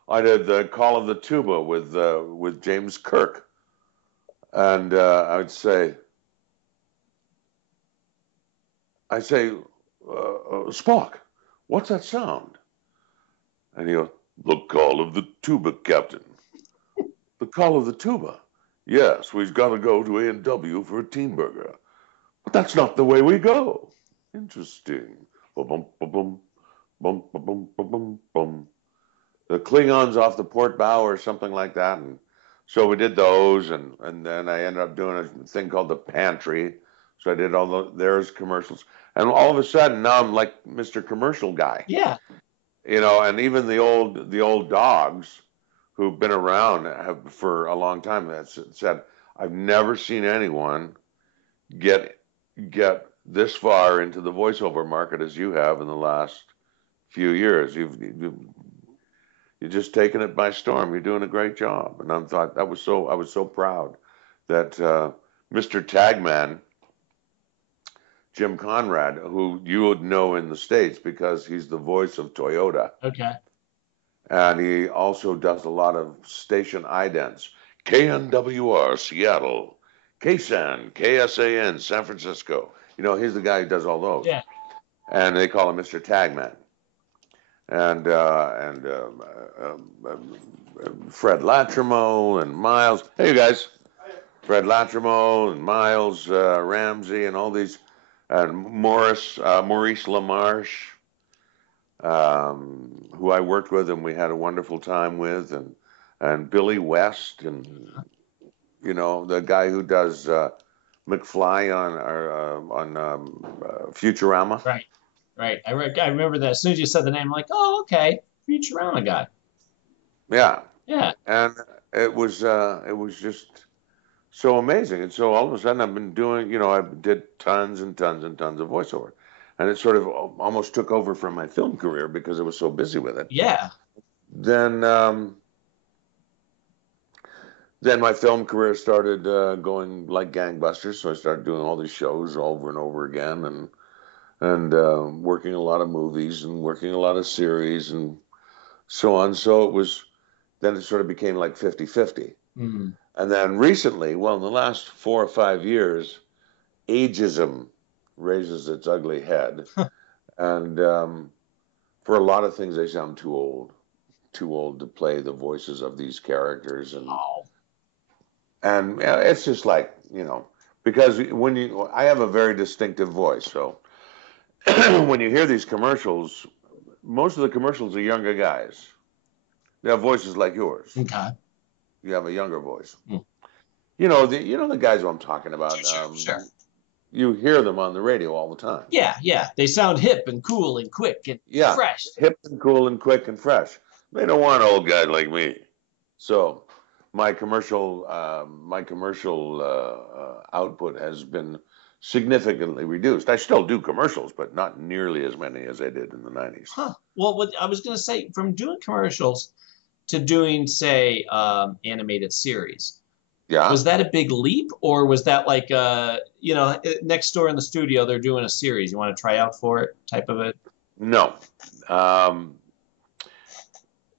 I did the Call of the Tuba with James Kirk. And I would say, "Spock, what's that sound?" And he goes, "The Call of the Tuba, Captain." "The Call of the Tuba?" "Yes, we've got to go to A&W for a teen burger." "But that's not the way we go." "Interesting." Bum, bum, bum, bum, bum, bum, bum, bum. The Klingons off the port bow or something like that, and So we did those, and then I ended up doing a thing called the Pantry. So I did there's commercials, and all of a sudden now I'm like Mr. Commercial Guy. Yeah. And even the old dogs who've been around for a long time that said, I've never seen anyone get this far into the voiceover market as you have in the last few years. You're just taking it by storm. You're doing a great job. And I was so proud that Mr. Tagman, Jim Conrad, who you would know in the States because he's the voice of Toyota. Okay. And he also does a lot of station idents. KNWR, Seattle. KSAN, KSAN, San Francisco. He's the guy who does all those. Yeah. And they call him Mr. Tagman. And Fred Latrimo and Miles. Hey, you guys. Fred Latrimo and Miles Ramsey and all these. And Maurice LaMarche, who I worked with and we had a wonderful time with. And Billy West and, the guy who does McFly on Futurama. Right. I remember that. As soon as you said the name, I'm like, oh, okay, Futurama guy. Yeah. Yeah. And it was just so amazing. And so all of a sudden I've been doing, I did tons and tons and tons of voiceover. And it sort of almost took over from my film career because I was so busy with it. Yeah. Then my film career started going like gangbusters. So I started doing all these shows over and over again and working a lot of movies and working a lot of series and so on. So then it sort of became like 50-50. Mm-hmm. And then recently, well, in the last 4 or 5 years, ageism raises its ugly head. And for a lot of things, they sound too old to play the voices of these characters. And it's just like, because I have a very distinctive voice. So when you hear these commercials, most of the commercials are younger guys. They have voices like yours. Okay. You have a younger voice. Mm. The guys who I'm talking about. Sure. You hear them on the radio all the time. Yeah. They sound hip and cool and quick and fresh. Hip and cool and quick and fresh. They don't want old guys like me. So my commercial output has been significantly reduced. I still do commercials, but not nearly as many as I did in the 90s. Huh. Well, what I was going to say, from doing commercials to doing, say, animated series, was that a big leap, or was that like, next door in the studio, they're doing a series, you want to try out for it type of it? No.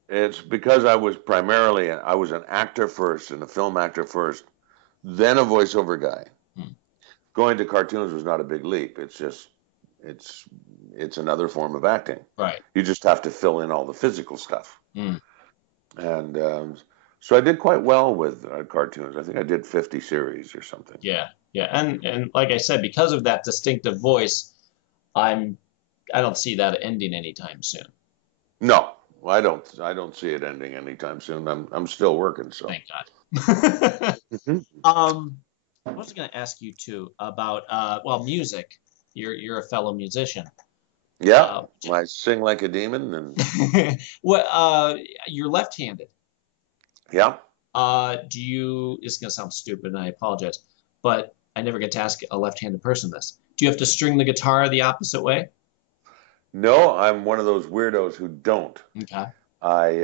It's because I was an actor first and a film actor first, then a voiceover guy. Going to cartoons was not a big leap. It's just, it's another form of acting. Right. You just have to fill in all the physical stuff. And so I did quite well with cartoons. I think I did 50 series or something. Yeah. And like I said, because of that distinctive voice, I don't see that ending anytime soon. No, I don't see it ending anytime soon. I'm still working. So thank God. I was going to ask you too about music. You're a fellow musician. Yeah, I sing like a demon. And you're left-handed. Yeah. It's going to sound stupid, and I apologize, but I never get to ask a left-handed person this. Do you have to string the guitar the opposite way? No, I'm one of those weirdos who don't. Okay. I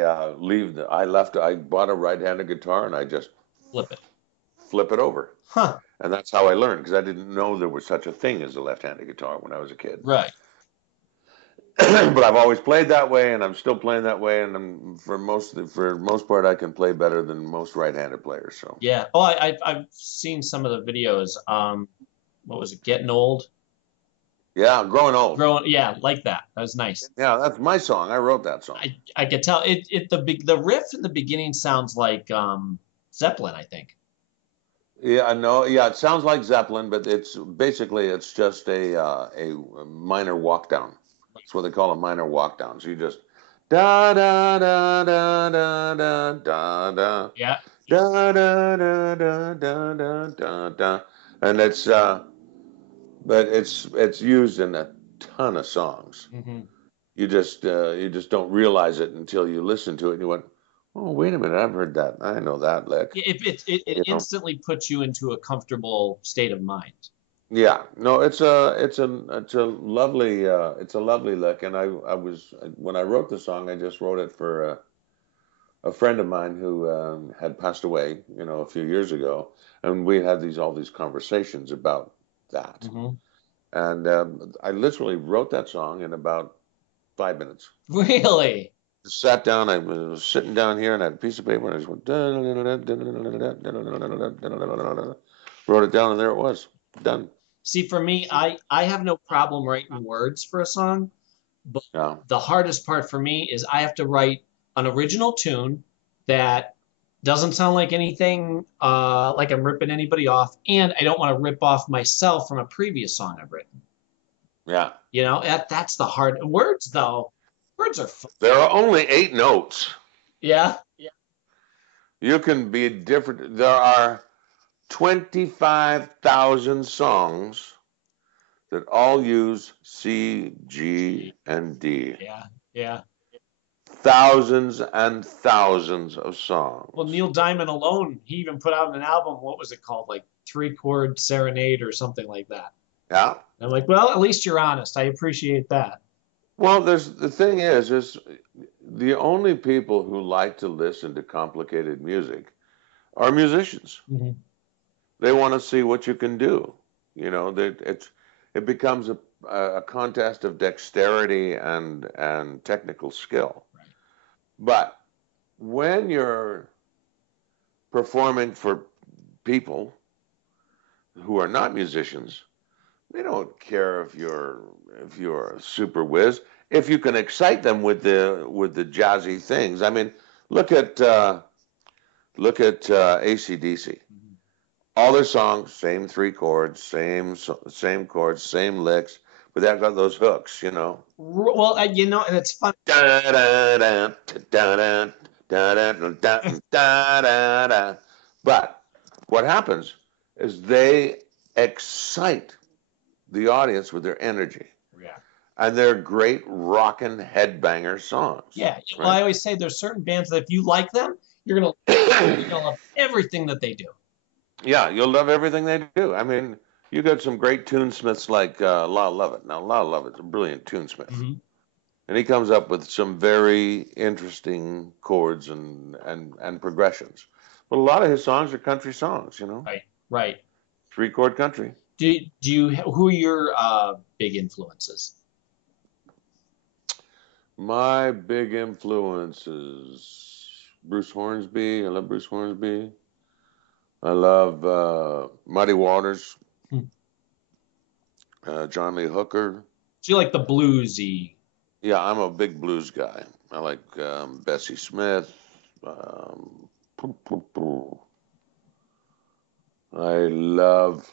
bought a right-handed guitar and I just flip it over. Huh. And that's how I learned, because I didn't know there was such a thing as a left-handed guitar when I was a kid. Right. But I've always played that way, and I'm still playing that way, and for most part, I can play better than most right-handed players. So yeah. Oh, I've seen some of the videos. What was it? Getting old. Yeah, growing old. Yeah, like that. That was nice. Yeah, that's my song. I wrote that song. I could tell the riff in the beginning sounds like Zeppelin, I think. Yeah, no, yeah, it sounds like Zeppelin, but it's just a minor walk down. That's what they call a minor walk down. So you just da da da da da da da da. Yeah. Da da da da da da da da, and but it's used in a ton of songs. Mm-hmm. You just don't realize it until you listen to it, and you went, "Oh, wait a minute, I've heard that. I know that lick." It You know? instantly puts you into a comfortable state of mind. Yeah, no, it's a lovely lick, and I was when I wrote the song, I just wrote it for a friend of mine who had passed away, a few years ago, and we had all these conversations about that. Mm-hmm. And I literally wrote that song in about 5 minutes. Really? Just sat down. I was sitting down here, and I had a piece of paper, and I just went, wrote it down, and there it was, done. See, for me, I have no problem writing words for a song, but Yeah, the hardest part for me is I have to write an original tune that doesn't sound like anything like I'm ripping anybody off, and I don't want to rip off myself from a previous song I've written. yeah. That's the hard words though. Words are fun. There are only 8 notes. Yeah. You can be different. There are 25,000 songs that all use C, G, and D. Yeah. Yeah. Thousands and thousands of Well, songs. Neil Diamond alone, he even put out an album. What was it called? Like Three Chord Serenade or something like that. Yeah. And I'm like, well, at least you're honest. I appreciate that. Well, the thing is the only people who like to listen to complicated music are musicians. Mm-hmm. They want to see what you can do. It becomes a contest of dexterity and technical skill. Right. But when you're performing for people who are not musicians, they don't care if you're a super whiz. If you can excite them with the jazzy things. I mean, look at AC/DC. Mm-hmm. All their songs, same 3 chords, same chords, same licks, but they've got those hooks, Well, and it's fun. Da da da da da da da da da. But what happens is they excite the audience with their energy, Yeah. and they're great rockin' headbanger songs. Yeah. Well, Right? I always say there's certain bands that if you like them, you're gonna love everything that they do. Yeah, you'll love everything they do. I mean, you got some great tunesmiths like Lyle Lovett. Now, Lyle Lovett's a brilliant tunesmith. Mm-hmm. And he comes up with some very interesting chords and progressions. But a lot of his songs are country songs, Right. Right. 3 chord country. Who are your big influences? My big influences, Bruce Hornsby. I love Bruce Hornsby. I love Muddy Waters, Hmm. John Lee Hooker. So you like the bluesy? Yeah, I'm a big blues guy. I like Bessie Smith. I love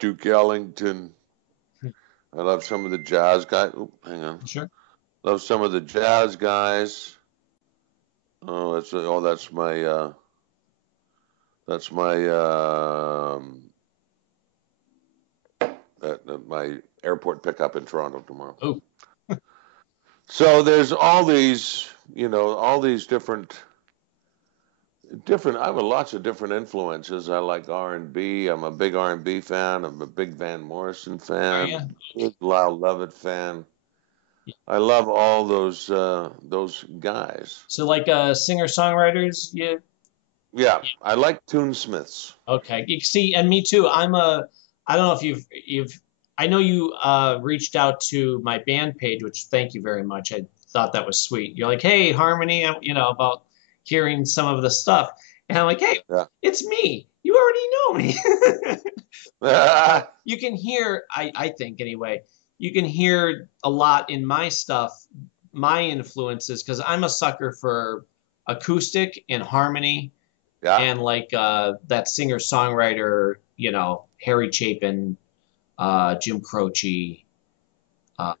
Duke Ellington. I love some of the jazz guys. Oh, hang on. Sure. Love some of the jazz guys. Oh, that's my airport pickup in Toronto tomorrow. Oh. So there's all these different. I have lots of different influences. I like R&B. I'm a big R&B fan. I'm a big Van Morrison fan. Yeah. Big Lyle Lovett fan. I love all those guys. So like singer-songwriters, you. Yeah, I like tunesmiths. Okay. You see, and me too. I don't know if I know you reached out to my band page, which thank you very much. I thought that was sweet. You're like, hey, Harmony, about hearing some of the stuff. And I'm like, hey, Yeah. It's me. You already know me. You can hear, I think anyway, you can hear a lot in my stuff, my influences, because I'm a sucker for acoustic and harmony. Yeah. And like that singer-songwriter, Harry Chapin, Jim Croce.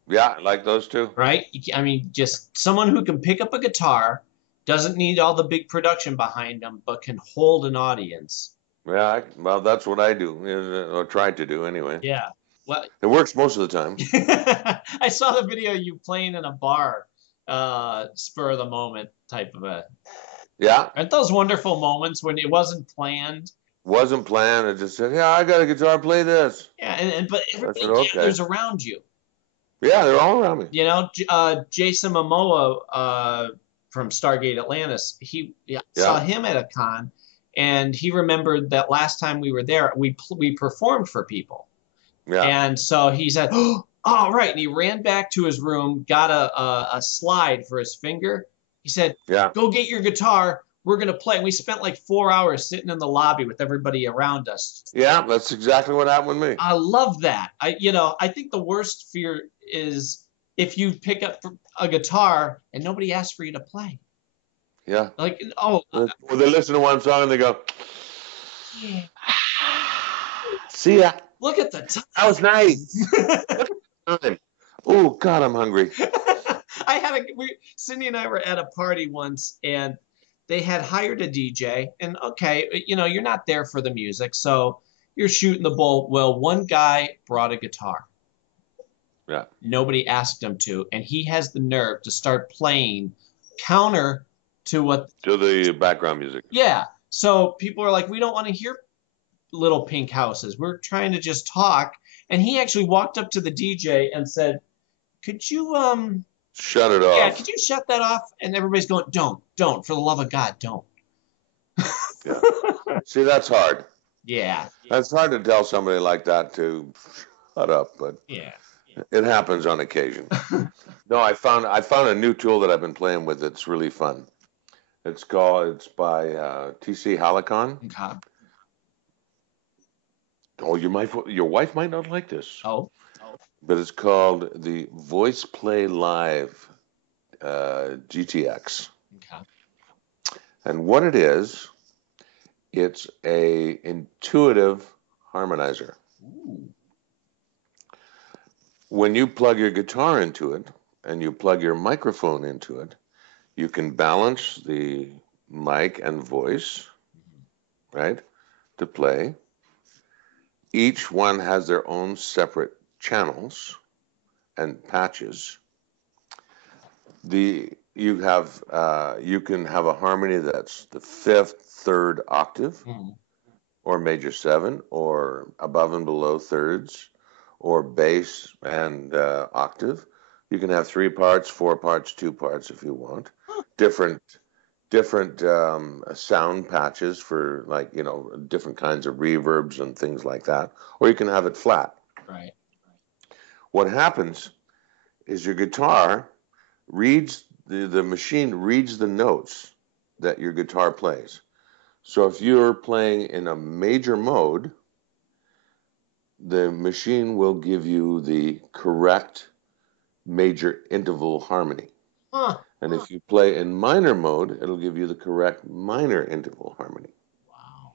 Yeah, I like those too. Right? I mean, just someone who can pick up a guitar Doesn't need all the big production behind him, but can hold an audience. Yeah, well, that's what I do, or try to do anyway. Yeah. Well, it works most of the time. I saw the video of you playing in a bar, spur of the moment type of a. Yeah. Aren't those wonderful moments when it wasn't planned? Wasn't planned. I just said, yeah, I got a guitar, play this. Yeah, but everybody okay. gathers around you. Yeah, they're all around me. You know, Jason Momoa from Stargate Atlantis, saw him at a con, and he remembered that last time we were there, we performed for people. Yeah. And so he said, oh, right. And he ran back to his room, got a slide for his finger. He said, go get your guitar. We're going to play. And we spent like 4 hours sitting in the lobby with everybody around us. Yeah, that's exactly what happened with me. I love that. I think the worst fear is if you pick up a guitar and nobody asks for you to play. Yeah. Like, or they listen to one song and they go, yeah. See ya. Look at the time. That was nice. Oh, God, I'm hungry. Cindy and I were at a party once, and they had hired a DJ. And okay, you're not there for the music, so you're shooting the bull. Well, one guy brought a guitar. Yeah. Nobody asked him to, and he has the nerve to start playing counter to the background music. Yeah. So people are like, we don't want to hear Little Pink Houses. We're trying to just talk. And he actually walked up to the DJ and said, could you shut it off? Yeah, could you shut that off? And everybody's going, don't, for the love of God, don't. Yeah. See, that's hard. Yeah. That's hard to tell somebody like that to shut up, but it happens on occasion. No, I found a new tool that I've been playing with. It's really fun. It's by T.C. Halcon. Okay. Oh, your wife might not like this. Oh. But it's called the Voice Play Live GTX. Okay. And what it is, it's a intuitive harmonizer. Ooh. When you plug your guitar into it and you plug your microphone into it, you can balance the mic and voice, right, to play. Each one has their own separate channels and patches. You can have a harmony that's the 5th, 3rd octave, or major 7, or above and below thirds, or bass and octave. You can have 3 parts, 4 parts, 2 parts if you want. Different sound patches for, like, different kinds of reverbs and things like that. Or you can have it flat. Right. What happens is your guitar reads, the machine reads the notes that your guitar plays. So if you're playing in a major mode, the machine will give you the correct major interval harmony. And if you play in minor mode, it'll give you the correct minor interval harmony. Wow.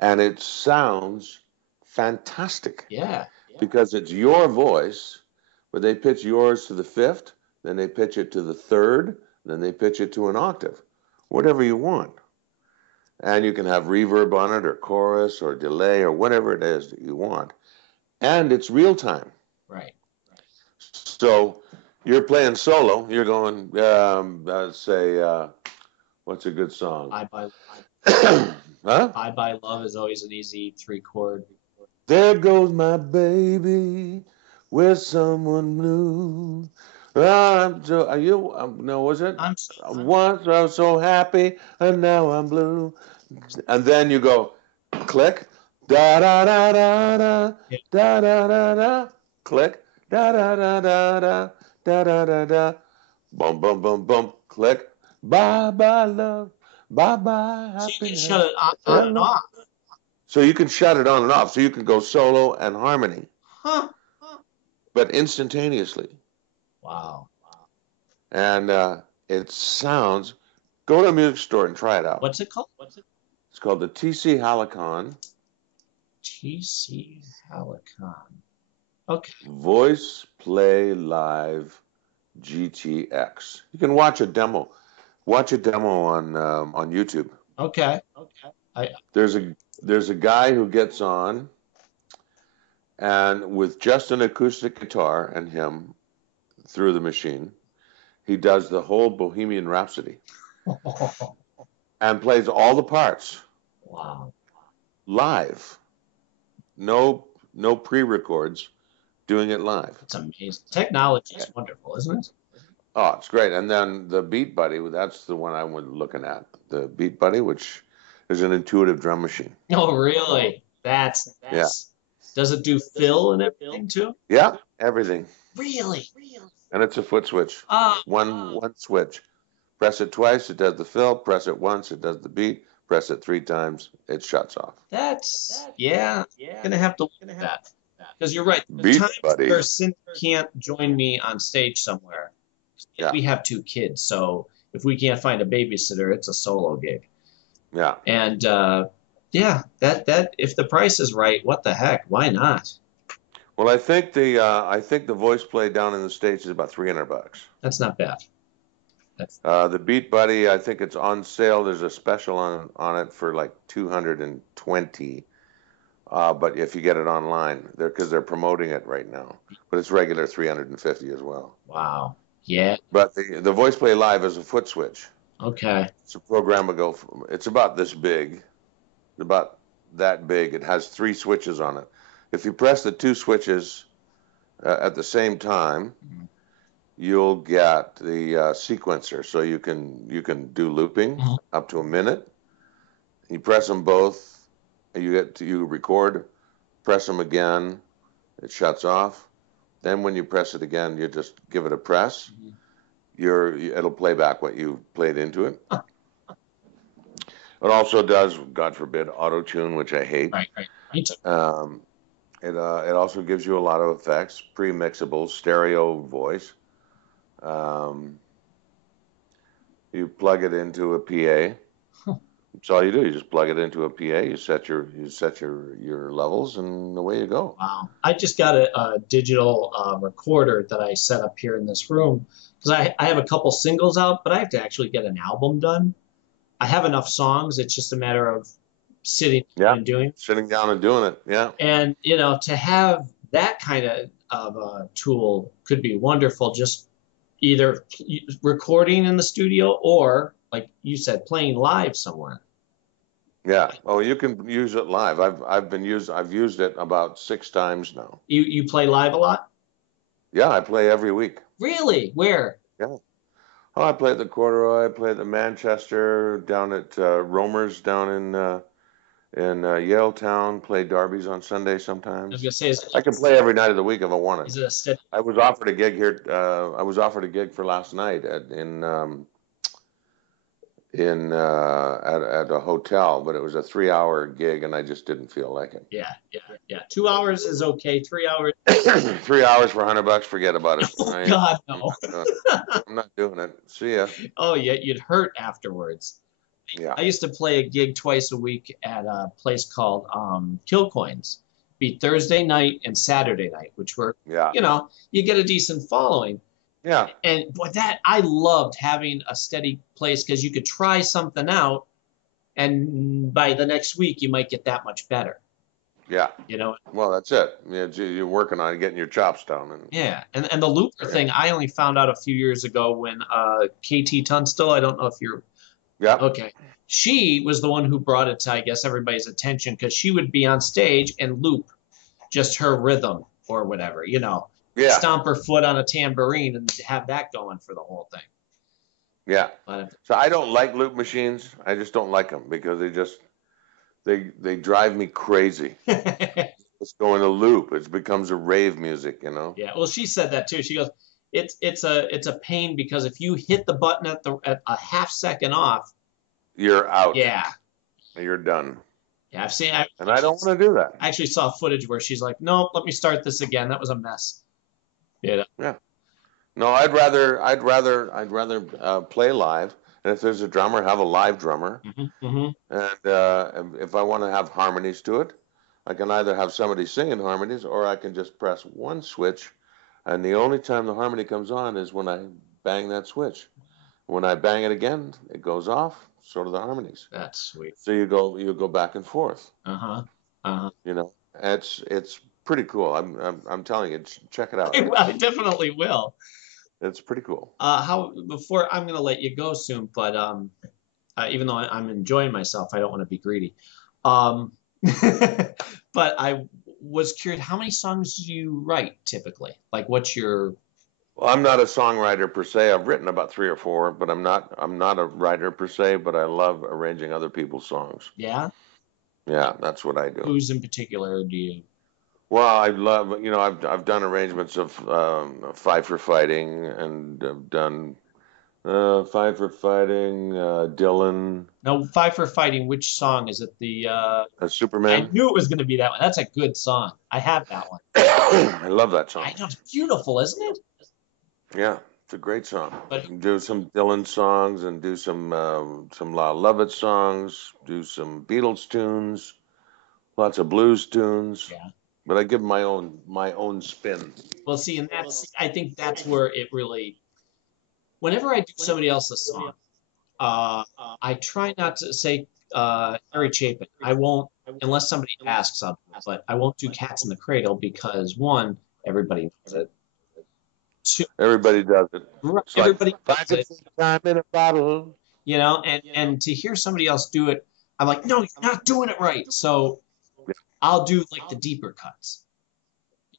And it sounds fantastic. Yeah. Because it's your voice, but they pitch yours to the 5th, then they pitch it to the 3rd, then they pitch it to an octave, whatever you want. And you can have reverb on it, or chorus, or delay, or whatever it is that you want. And it's real time. Right. So you're playing solo, you're going, say, what's a good song? Bye Bye. Huh? Bye Bye Love is always an easy 3-chord. There goes my baby with someone new. No, was it? Once I was so happy, and now I'm blue. And then you go, click, da da da da da, da da da da, click, da da da da da, da da da da, bum bum bum bum, click, bye bye love, bye bye happiness. So you can shut it on and off. So you can shut it on and off. So you can go solo and harmony. But instantaneously. Wow. And it sounds... Go to a music store and try it out. What's it called? It's called the T.C. Halcon. T.C. Halcon. Okay. Voice Play Live GTX. You can watch a demo. Watch a demo on YouTube. Okay. There's a guy who gets on, and with just an acoustic guitar and him through the machine, he does the whole Bohemian Rhapsody and plays all the parts. Wow. Live. No pre-records, doing it live. It's amazing. Technology is wonderful, isn't it? Oh, it's great. And then the Beat Buddy, that's the one I was looking at. The Beat Buddy, which is an intuitive drum machine. Oh, really? That's Yeah. Does it do fill and everything too? Yeah, everything. Really? And it's a foot switch. Oh, One switch. Press it twice, it does the fill. Press it once, it does the beat. Press it 3 times, it shuts off. that's Gonna have to look at that because you're right. There's Beat times Buddy. where Cynthia can't join me on stage somewhere. Yeah. We have 2 kids, so if we can't find a babysitter, it's a solo gig. Yeah. And that if the price is right, what the heck? Why not? Well, I think the voice play down in the States is about $300. That's not bad. The Beat Buddy, I think it's on sale. There's a special on it for like $220. But if you get it online, because they're promoting it right now. But it's regular $350 as well. Wow. Yeah. But the voice play live is a foot switch. Okay. It's a programmable. It's about this big, about that big. It has 3 switches on it. If you press the 2 switches at the same time, you'll get the sequencer, so you can do looping up to a minute. You press them both, and you record. Press them again, it shuts off. Then when you press it again, you just give it a press. It'll play back what you played into it. It also does, God forbid, auto tune, which I hate. Right. It also gives you a lot of effects, pre-mixable, stereo voice. You plug it into a PA. That's all you do. You just plug it into a PA. You set your levels, and away you go. Wow. I just got a digital recorder that I set up here in this room because I have a couple singles out, but I have to actually get an album done. I have enough songs. It's just a matter of sitting and doing. Sitting down and doing it. Yeah. And to have that kind of a tool could be wonderful. Just either recording in the studio or, like you said, playing live somewhere. Yeah. Oh, you can use it live. I've used it about 6 times now. You play live a lot? Yeah, I play every week. Really? Where? Yeah. Oh, I play at the Corduroy. I play at the Manchester, down at Romer's down in Yaletown. Play derbies on Sunday sometimes. I was gonna say, I can play every night of the week if I wanted. Is it a steady? I was offered a gig here. I was offered a gig for last night at a hotel, but it was a 3-hour gig, and I just didn't feel like it. Yeah. 2 hours is okay. 3 hours. 3 hours for $100, forget about it. Oh, God, no. I'm not doing it. See ya. Oh, yeah, you'd hurt afterwards. Yeah. I used to play a gig twice a week at a place called Kill Coins. Be Thursday night and Saturday night, which were, you get a decent following. Yeah. And boy, I loved having a steady place because you could try something out, and by the next week you might get that much better. Yeah. Well, that's it. You're working on getting your chops down. And the looper thing, I only found out a few years ago when KT Tunstall, I don't know if you're. Yeah. Okay. She was the one who brought it to, I guess, everybody's attention because she would be on stage and loop just her rhythm or whatever, Yeah. Stomp her foot on a tambourine and have that going for the whole thing. Yeah. But So I don't like loop machines. I just don't like them because they drive me crazy. It's going to loop. It becomes a rave music, Yeah. Well, she said that too. She goes, it's a pain because if you hit the button at a half second off, you're out. Yeah. You're done. Yeah, I've seen. And I don't want to do that. I actually saw footage where she's like, "No, let me start this again. That was a mess." Yeah. No, I'd rather play live, and if there's a drummer, have a live drummer. And if I want to have harmonies to it, I can either have somebody singing harmonies, or I can just press one switch, and the only time the harmony comes on is when I bang that switch. When I bang it again, it goes off. So do the harmonies. That's sweet. So you go back and forth. You know, it's pretty cool. I'm telling you, check it out. I definitely will. It's pretty cool. Before I'm gonna let you go soon, but even though I'm enjoying myself, I don't want to be greedy. But I was curious, how many songs do you write typically? Like, what's your? Well, I'm not a songwriter per se. I've written about 3 or 4, but I'm not a writer per se. But I love arranging other people's songs. Yeah. Yeah, that's what I do. Who's in particular do you? Well, I love, I've done arrangements of Five for Fighting, and I've done Five for Fighting, Dylan. No, Five for Fighting. Which song is it? Superman. I knew it was going to be that one. That's a good song. I have that one. I love that song. I know, it's beautiful, isn't it? Yeah, it's a great song. But do some Dylan songs and do some Lyle Lovett songs, do some Beatles tunes, lots of blues tunes. Yeah. But I give my own spin. Well, see, and I think that's where it really. Whenever I do somebody else's song, I try not to say Garry Chapin. I won't, unless somebody asks something, but I won't do Cats in the Cradle because, one, everybody knows it. Two, everybody does it. Everybody does it. Time in a bottle. And to hear somebody else do it, I'm like, no, you're not doing it right. So I'll do like the deeper cuts.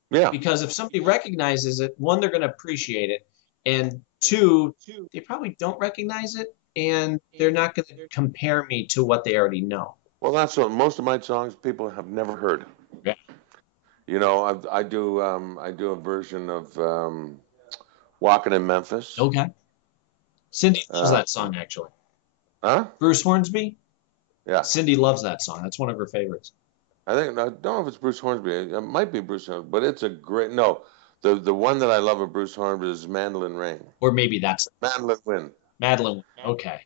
Yeah. Because if somebody recognizes it, one, they're going to appreciate it. And two, they probably don't recognize it, and they're not going to compare me to what they already know. Well, that's what most of my songs people have never heard. Yeah. I do a version of Walking in Memphis. Okay. Cindy loves that song, actually. Huh? Bruce Hornsby? Yeah. Cindy loves that song. That's one of her favorites. I don't know if it's Bruce Hornsby. It might be Bruce Hornsby, but it's a great. No, the one that I love of Bruce Hornsby is Mandolin Rain. Or maybe that's Mandolin Wind. Madeline. Okay.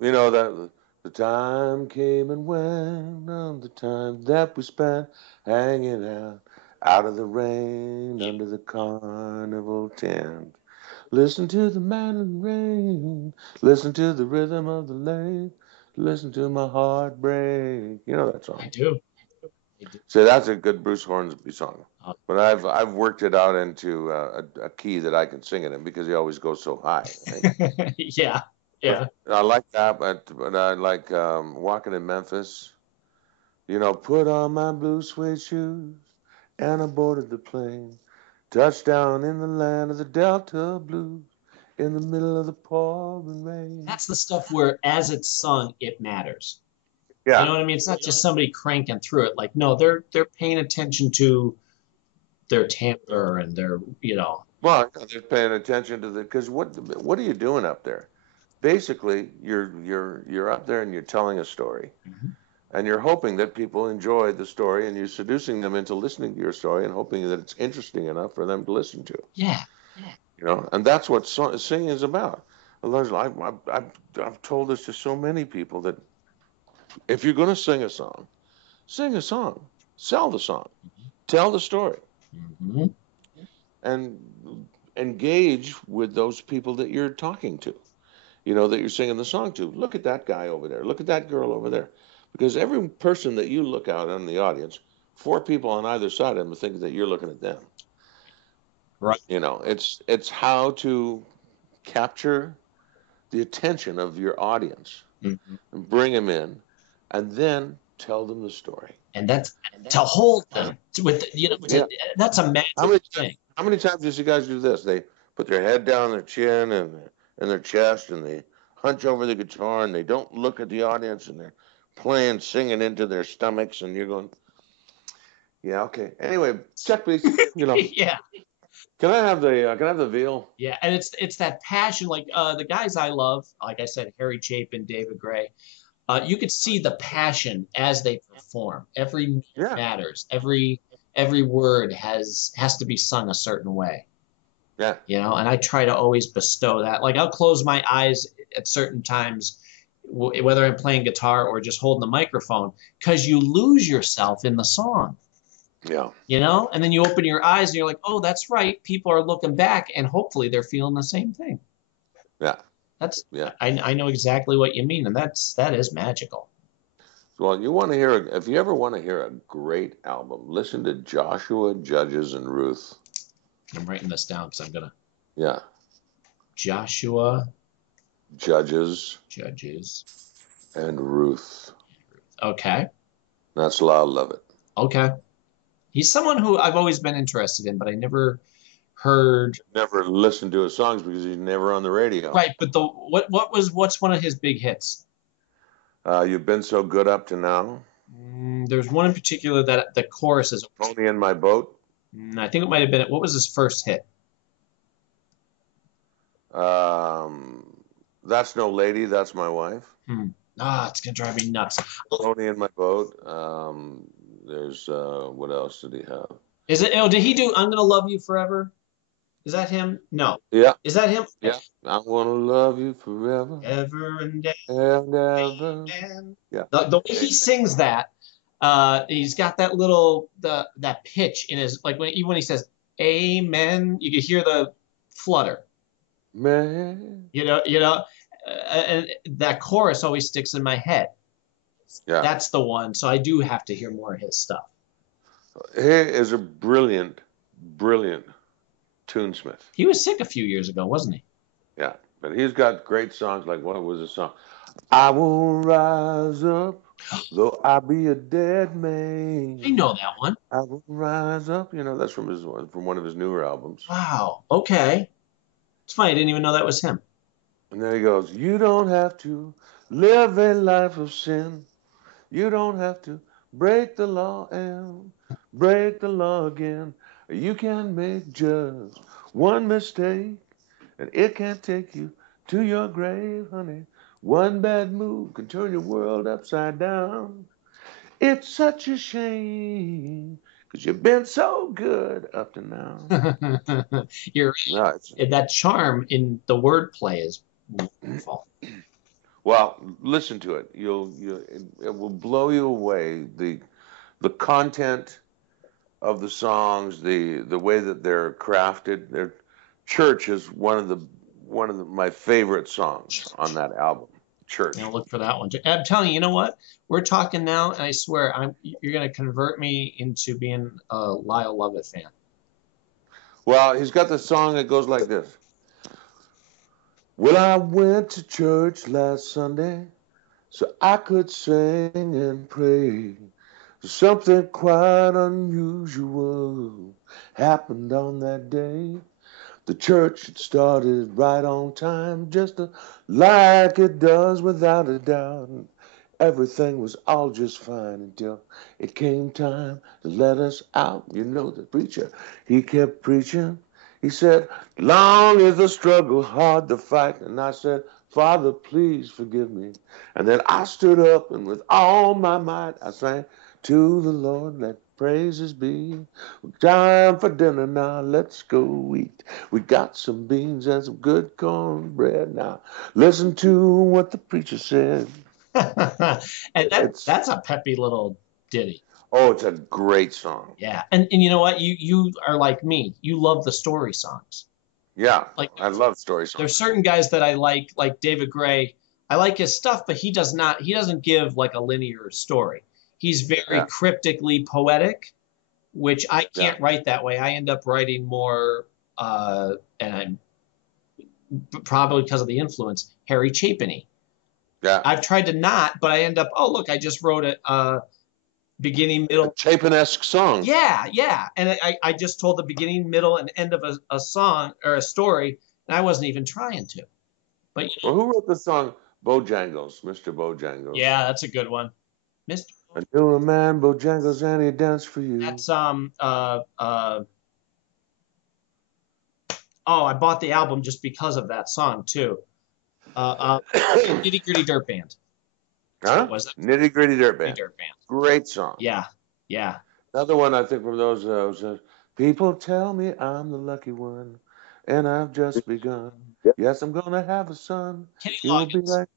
That the time came and went on the time that we spent hanging out of the rain under the carnival tent. Listen to the mandolin rain. Listen to the rhythm of the lake. Listen to my heart break. You know that song. I do. So that's a good Bruce Hornsby song. But I've worked it out into a key that I can sing it in because he always goes so high. Right? Yeah. Yeah. I like that, but I like Walking in Memphis. Put on my blue suede shoes and I boarded the plane. Touchdown in the land of the Delta Blues in the middle of the pouring rain. That's the stuff where, as it's sung, it matters. Yeah. You know what I mean? It's not just somebody cranking through it. Like, no, they're paying attention to their timbre and their, Well, they're paying attention to because what are you doing up there? Basically, you're up there and you're telling a story, and you're hoping that people enjoy the story, and you're seducing them into listening to your story and hoping that it's interesting enough for them to listen to. Yeah. And that's what singing is about. I've told this to so many people that if you're going to sing a song, sell the song, tell the story, and engage with those people that you're talking to, that you're singing the song to. Look at that guy over there. Look at that girl over there. Because every person that you look out in the audience, 4 people on either side of them think that you're looking at them. Right. It's how to capture the attention of your audience and bring them in, and then tell them the story. And that's to hold them with, that's a magic thing. How many times do you guys do this? They put their head down, their chin, and their chest, and they hunch over the guitar, and they don't look at the audience, and they're playing, singing into their stomachs, and you're going, yeah, okay. Anyway, check please. Yeah. Can I have the veal? Yeah, and it's that passion. Like the guys I love, like I said, Harry Chapin, David Gray. You could see the passion as they perform. Every note matters. Every word has to be sung a certain way. Yeah. And I try to always bestow that. Like I'll close my eyes at certain times, whether I'm playing guitar or just holding the microphone, because you lose yourself in the song. Yeah. And then you open your eyes and you're like, oh, that's right. People are looking back and hopefully they're feeling the same thing. Yeah. That's Yeah. I know exactly what you mean, and that is magical. Well, you want to hear if you ever want to hear a great album, listen to Joshua, Judges, and Ruth. I'm writing this down because I'm gonna Yeah. Joshua, Judges, Judges, and Ruth. Okay. That's why I love it. Okay. He's someone who I've always been interested in, but I never heard. Never listened to his songs because he's never on the radio. Right, but what's one of his big hits? You've been so good up to now. There's one in particular that the chorus is. Pony in my boat. I think it might have been. What was his first hit? That's no lady. That's my wife. It's gonna drive me nuts. Pony in my boat. There's what else did he have? Is it? Oh, did he do "I'm Gonna Love You Forever"? Is that him? No. Yeah. Is that him? Yeah. I wanna love you forever, Ever and ever. Yeah. The way he sings that, he's got that little that pitch in his like even when he says "Amen," you can hear the flutter. Man. And that chorus always sticks in my head. Yeah. That's the one. So I do have to hear more of his stuff. He is a brilliant, brilliant tunesmith. He was sick a few years ago, wasn't he? Yeah, but he's got great songs. Like what was the song? I won't rise up, though I be a dead man. I know that one. I won't rise up. That's from one of his newer albums. Wow. Okay. It's funny. I didn't even know that was him. And then he goes, "You don't have to live a life of sin. You don't have to break the law and break the law again. You can make just one mistake, and it can take you to your grave, honey. One bad move can turn your world upside down. It's such a shame, because you've been so good up to now." You're Nice. That charm in the wordplay is wonderful. Well, listen to it. It will blow you away. The content of the songs, the way that they're crafted. Their Church is one of my favorite songs on that album. Church. I'll look for that one. I'm telling you, you know what? We're talking now, and I swear, you're going to convert me into being a Lyle Lovett fan. Well, he's got the song that goes like this. Well, I went to church last Sunday so I could sing and pray. Something quite unusual happened on that day. The church had started right on time, just like it does without a doubt. Everything was all just fine until it came time to let us out. The preacher, he kept preaching. He said, "Long is the struggle, hard to fight." And I said, "Father, please forgive me." And then I stood up, and with all my might, I sang, "To the Lord, let praises be. Time for dinner now, let's go eat. We got some beans and some good cornbread now. Listen to what the preacher said." And that's a peppy little ditty. Oh, it's a great song. Yeah, and you know what? You are like me. You love the story songs. Yeah, I love story songs. There's certain guys that I like David Gray. I like his stuff, but he doesn't give like a linear story. He's very cryptically poetic, which I can't write that way. I end up writing more, and I'm probably because of the influence, Harry Chapin-y. Yeah. I've tried to not, but I end up, oh, look, I just wrote a beginning, middle. A Chapin-esque song. Yeah. And I just told the beginning, middle, and end of a song or a story, and I wasn't even trying to. But well, who wrote the song Bojangles, Mr. Bojangles? Yeah, that's a good one. Mr. I knew a man, Bojangles, and he danced for you. That's I bought the album just because of that song too. Nitty Gritty Dirt Band. Huh? Was it? Nitty Gritty Dirt Band. Dirt Band. Great song. Yeah. Another one I think from those was "People tell me I'm the lucky one, and I've just begun. Yes, I'm gonna have a son. He'll be like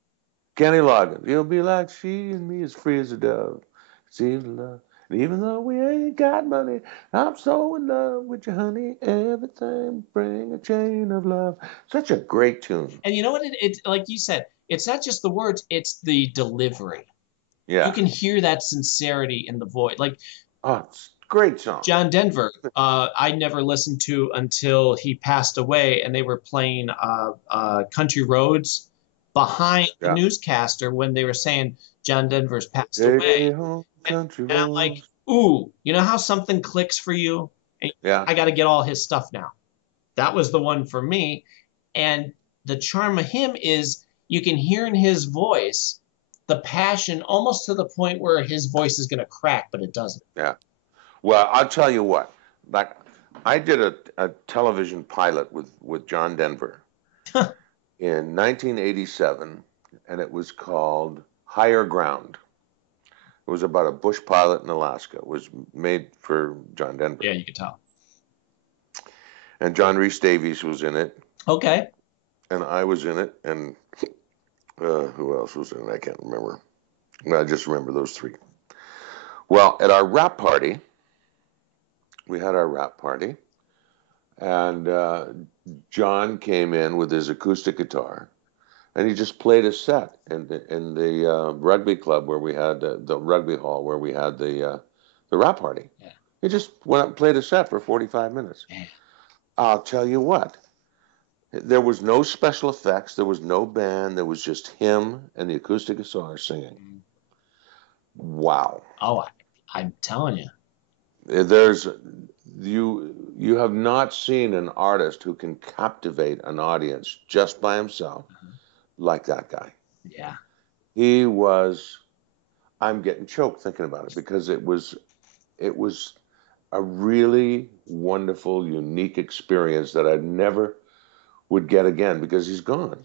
Kenny Loggins. He'll be like she and me, as free as a dove. Seems love And even though we ain't got money, I'm so in love with you, honey. Everything bring a chain of love. Such a great tune. And you know what? It's like you said, it's not just the words, it's the delivery. You Yeah. can hear that sincerity in the voice. Like Oh, it's a great song. John Denver, I never listened to until he passed away, and they were playing Country Roads behind the Yeah. newscaster when they were saying John Denver's passed Hey, away. home, country And I'm like, roads. ooh, you know how something clicks for you? And Yeah. I got to get all his stuff now. That was the one for me. And the charm of him is you can hear in his voice the passion almost to the point where his voice is going to crack, but it doesn't. Yeah. Well, I'll tell you what. Like, I did a television pilot with John Denver in 1987, and it was called Higher Ground. It was about a bush pilot in Alaska. It was made for John Denver. Yeah, you can tell. And John Rhys Davies was in it. Okay. And I was in it. And who else was in it? I can't remember. I just remember those three. Well, at our wrap party, we had our wrap party. And John came in with his acoustic guitar. And he just played a set in the rugby club where we had the rugby hall where we had the wrap party. Yeah. He just went up and played a set for 45 minutes. Yeah. I'll tell you what. There was no special effects. There was no band. There was just him and the acoustic guitar singing. Mm-hmm. Wow. Oh, I'm telling you. You have not seen an artist who can captivate an audience just by himself. Mm-hmm. Like that guy. Yeah. He was, I'm getting choked thinking about it because it was a really wonderful, unique experience that I never would get again because he's gone.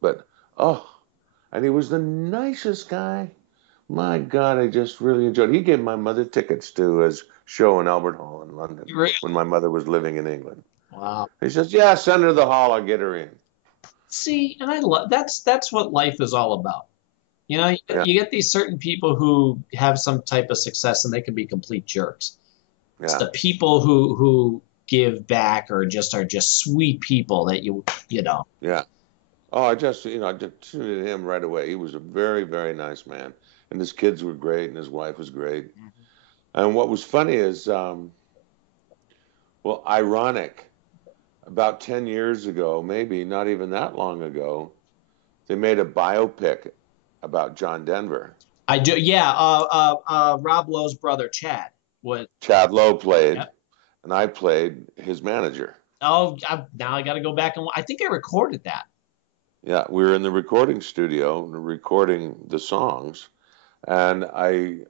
But, and he was the nicest guy. My God, I just really enjoyed it. He gave my mother tickets to his show in Albert Hall in London when my mother was living in England. Wow. He says, yeah, send her to the hall, I'll get her in. See, and I love that's what life is all about. You know, you get these certain people who have some type of success and they can be complete jerks. Yeah. It's the people who give back or just are just sweet people that you know. Yeah. Oh, I just tuned in him right away. He was a very, very nice man. And his kids were great and his wife was great. Mm-hmm. And what was funny is, ironic. About 10 years ago, maybe not even that long ago, they made a biopic about John Denver. I do, yeah. Rob Lowe's brother, Chad. Chad Lowe played, yep. And I played his manager. Oh, now I got to go back and I think I recorded that. Yeah, we were in the recording studio recording the songs, and I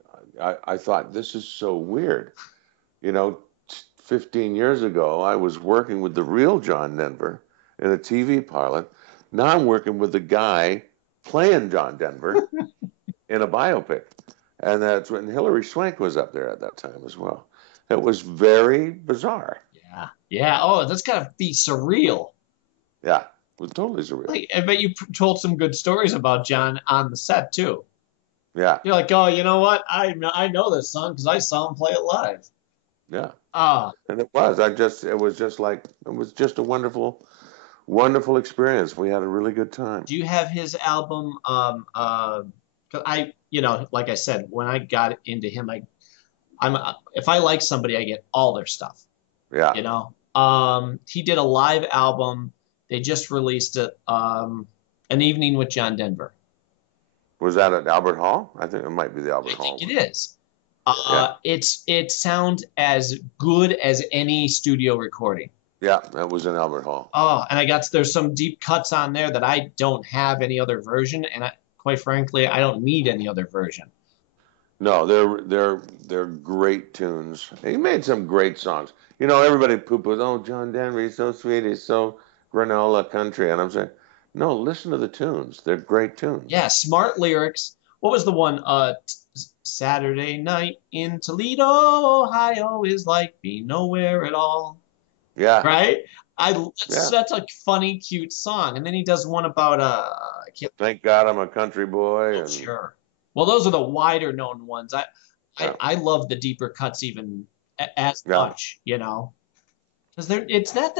thought, this is so weird, 15 years ago, I was working with the real John Denver in a TV pilot. Now I'm working with the guy playing John Denver in a biopic. And that's when Hilary Swank was up there at that time as well. It was very bizarre. Yeah. Yeah. Oh, that's got to be surreal. Yeah, it was totally surreal. I bet you told some good stories about John on the set, too. Yeah. You're like, oh, you know what? I know this song because I saw him play it live. Yeah. And it was just a wonderful, wonderful experience. We had a really good time. Do you have his album? Like I said, when I got into him, if I like somebody, I get all their stuff. Yeah. He did a live album. They just released it. An Evening with John Denver. Was that at Albert Hall? I think it might be the Albert Hall. I think it is. It sounds as good as any studio recording. Yeah, that was in Albert Hall. Oh, and there's some deep cuts on there that I don't have any other version, and quite frankly, I don't need any other version. No, they're great tunes. He made some great songs. Everybody poo-poos, oh, John Denver, he's so sweet, he's so granola country, and I'm saying, no, listen to the tunes. They're great tunes. Yeah, smart lyrics. What was the one? Saturday night in Toledo, Ohio is like being nowhere at all. Yeah. Right? That's a funny, cute song. And then he does one about Thank God I'm a country boy. Sure. Well, those are the wider known ones. I love the deeper cuts even as much, you know, because it's not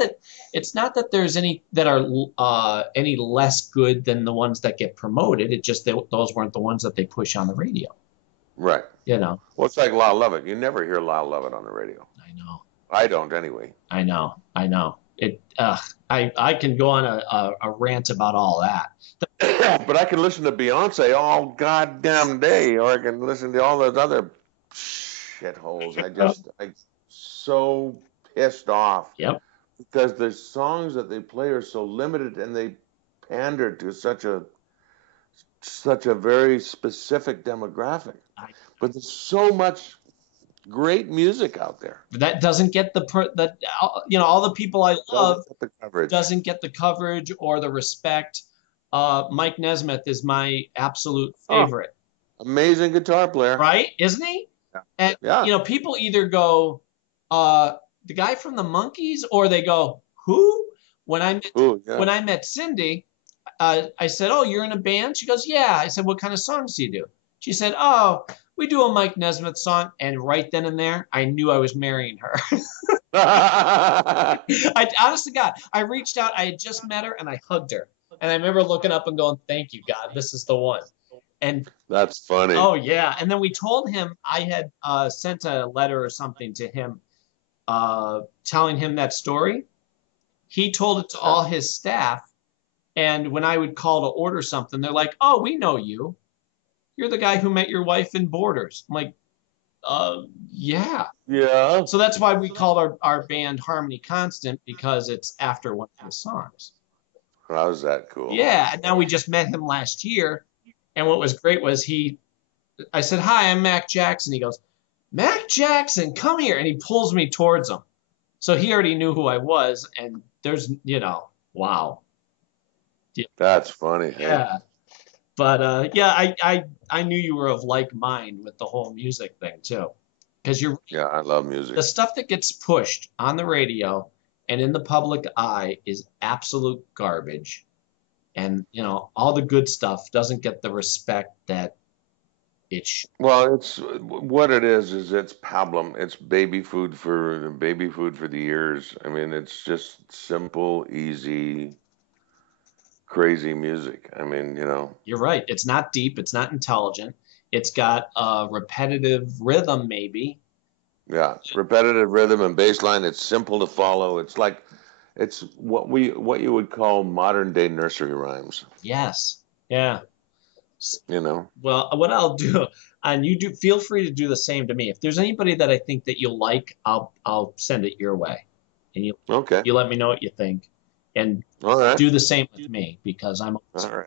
that there's any that are any less good than the ones that get promoted. It just those weren't the ones that they push on the radio. Right. You know. Well, it's like Lyle Lovett. You never hear Lyle Lovett on the radio. I know. I don't anyway. I know. It. I can go on a rant about all that. But I can listen to Beyonce all goddamn day, or I can listen to all those other shitholes. I'm so pissed off. Yep. Because the songs that they play are so limited, and they pander to such a very specific demographic. But there's so much great music out there that doesn't get all the people I love doesn't get the coverage or the respect. Mike Nesmith is my absolute favorite. Amazing guitar player, right? Isn't he? Yeah. And people either go the guy from the Monkees, or they go, who? When I met Cindy, I said, oh, you're in a band? She goes, yeah. I said, what kind of songs do you do? She said, oh, we do a Mike Nesmith song. And right then and there, I knew I was marrying her. Honest to God, I reached out. I had just met her, and I hugged her. And I remember looking up and going, thank you, God. This is the one. And that's funny. Oh, yeah. And then we told him I had sent a letter or something to him telling him that story. He told it to all his staff. And when I would call to order something, they're like, oh, we know you. You're the guy who met your wife in Borders. I'm like, yeah. Yeah. So that's why we called our band Harmony Constant, because it's after one of his songs. How's that cool? Yeah. And now we just met him last year. And what was great was I said, hi, I'm Mac Jackson. He goes, Mac Jackson, come here. And he pulls me towards him. So he already knew who I was. And there's, wow. Yeah. That's funny. Yeah. Hey? But I knew you were of like mind with the whole music thing too, because yeah, I love music. The stuff that gets pushed on the radio and in the public eye is absolute garbage, and all the good stuff doesn't get the respect that it should. Well, it's what it is it's pablum. It's baby food for the ears. I mean, it's just simple, easy, crazy music. I mean, You're right. It's not deep. It's not intelligent. It's got a repetitive rhythm, maybe. Yeah, repetitive rhythm and bass line. It's simple to follow. It's what you would call modern day nursery rhymes. Yes. Yeah. Well, what I'll do, and you feel free to do the same to me. If there's anybody that I think that you'll like, I'll send it your way, and you let me know what you think. And do the same with me, because I'm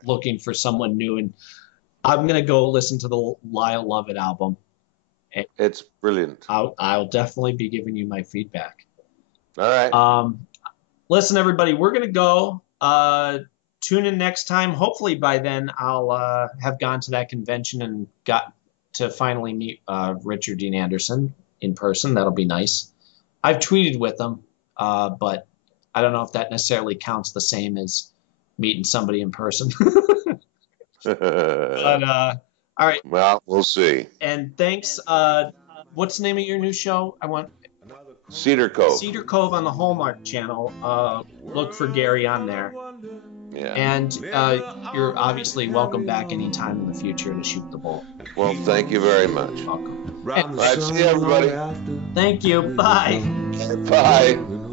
looking for someone new, and I'm going to go listen to the Lyle Lovett album. It's brilliant. I'll definitely be giving you my feedback. All right. Listen, everybody, we're going to go. Tune in next time. Hopefully by then I'll have gone to that convention and got to finally meet Richard Dean Anderson in person. That'll be nice. I've tweeted with him, but I don't know if that necessarily counts the same as meeting somebody in person. But all right. Well, we'll see. And thanks. What's the name of your new show? Cedar Cove. Cedar Cove on the Hallmark Channel. Look for Gary on there. Yeah. And you're obviously welcome back anytime in the future to shoot the bull. Well, thank you very much. Welcome. All right, see you, everybody. Thank you. Bye. Bye.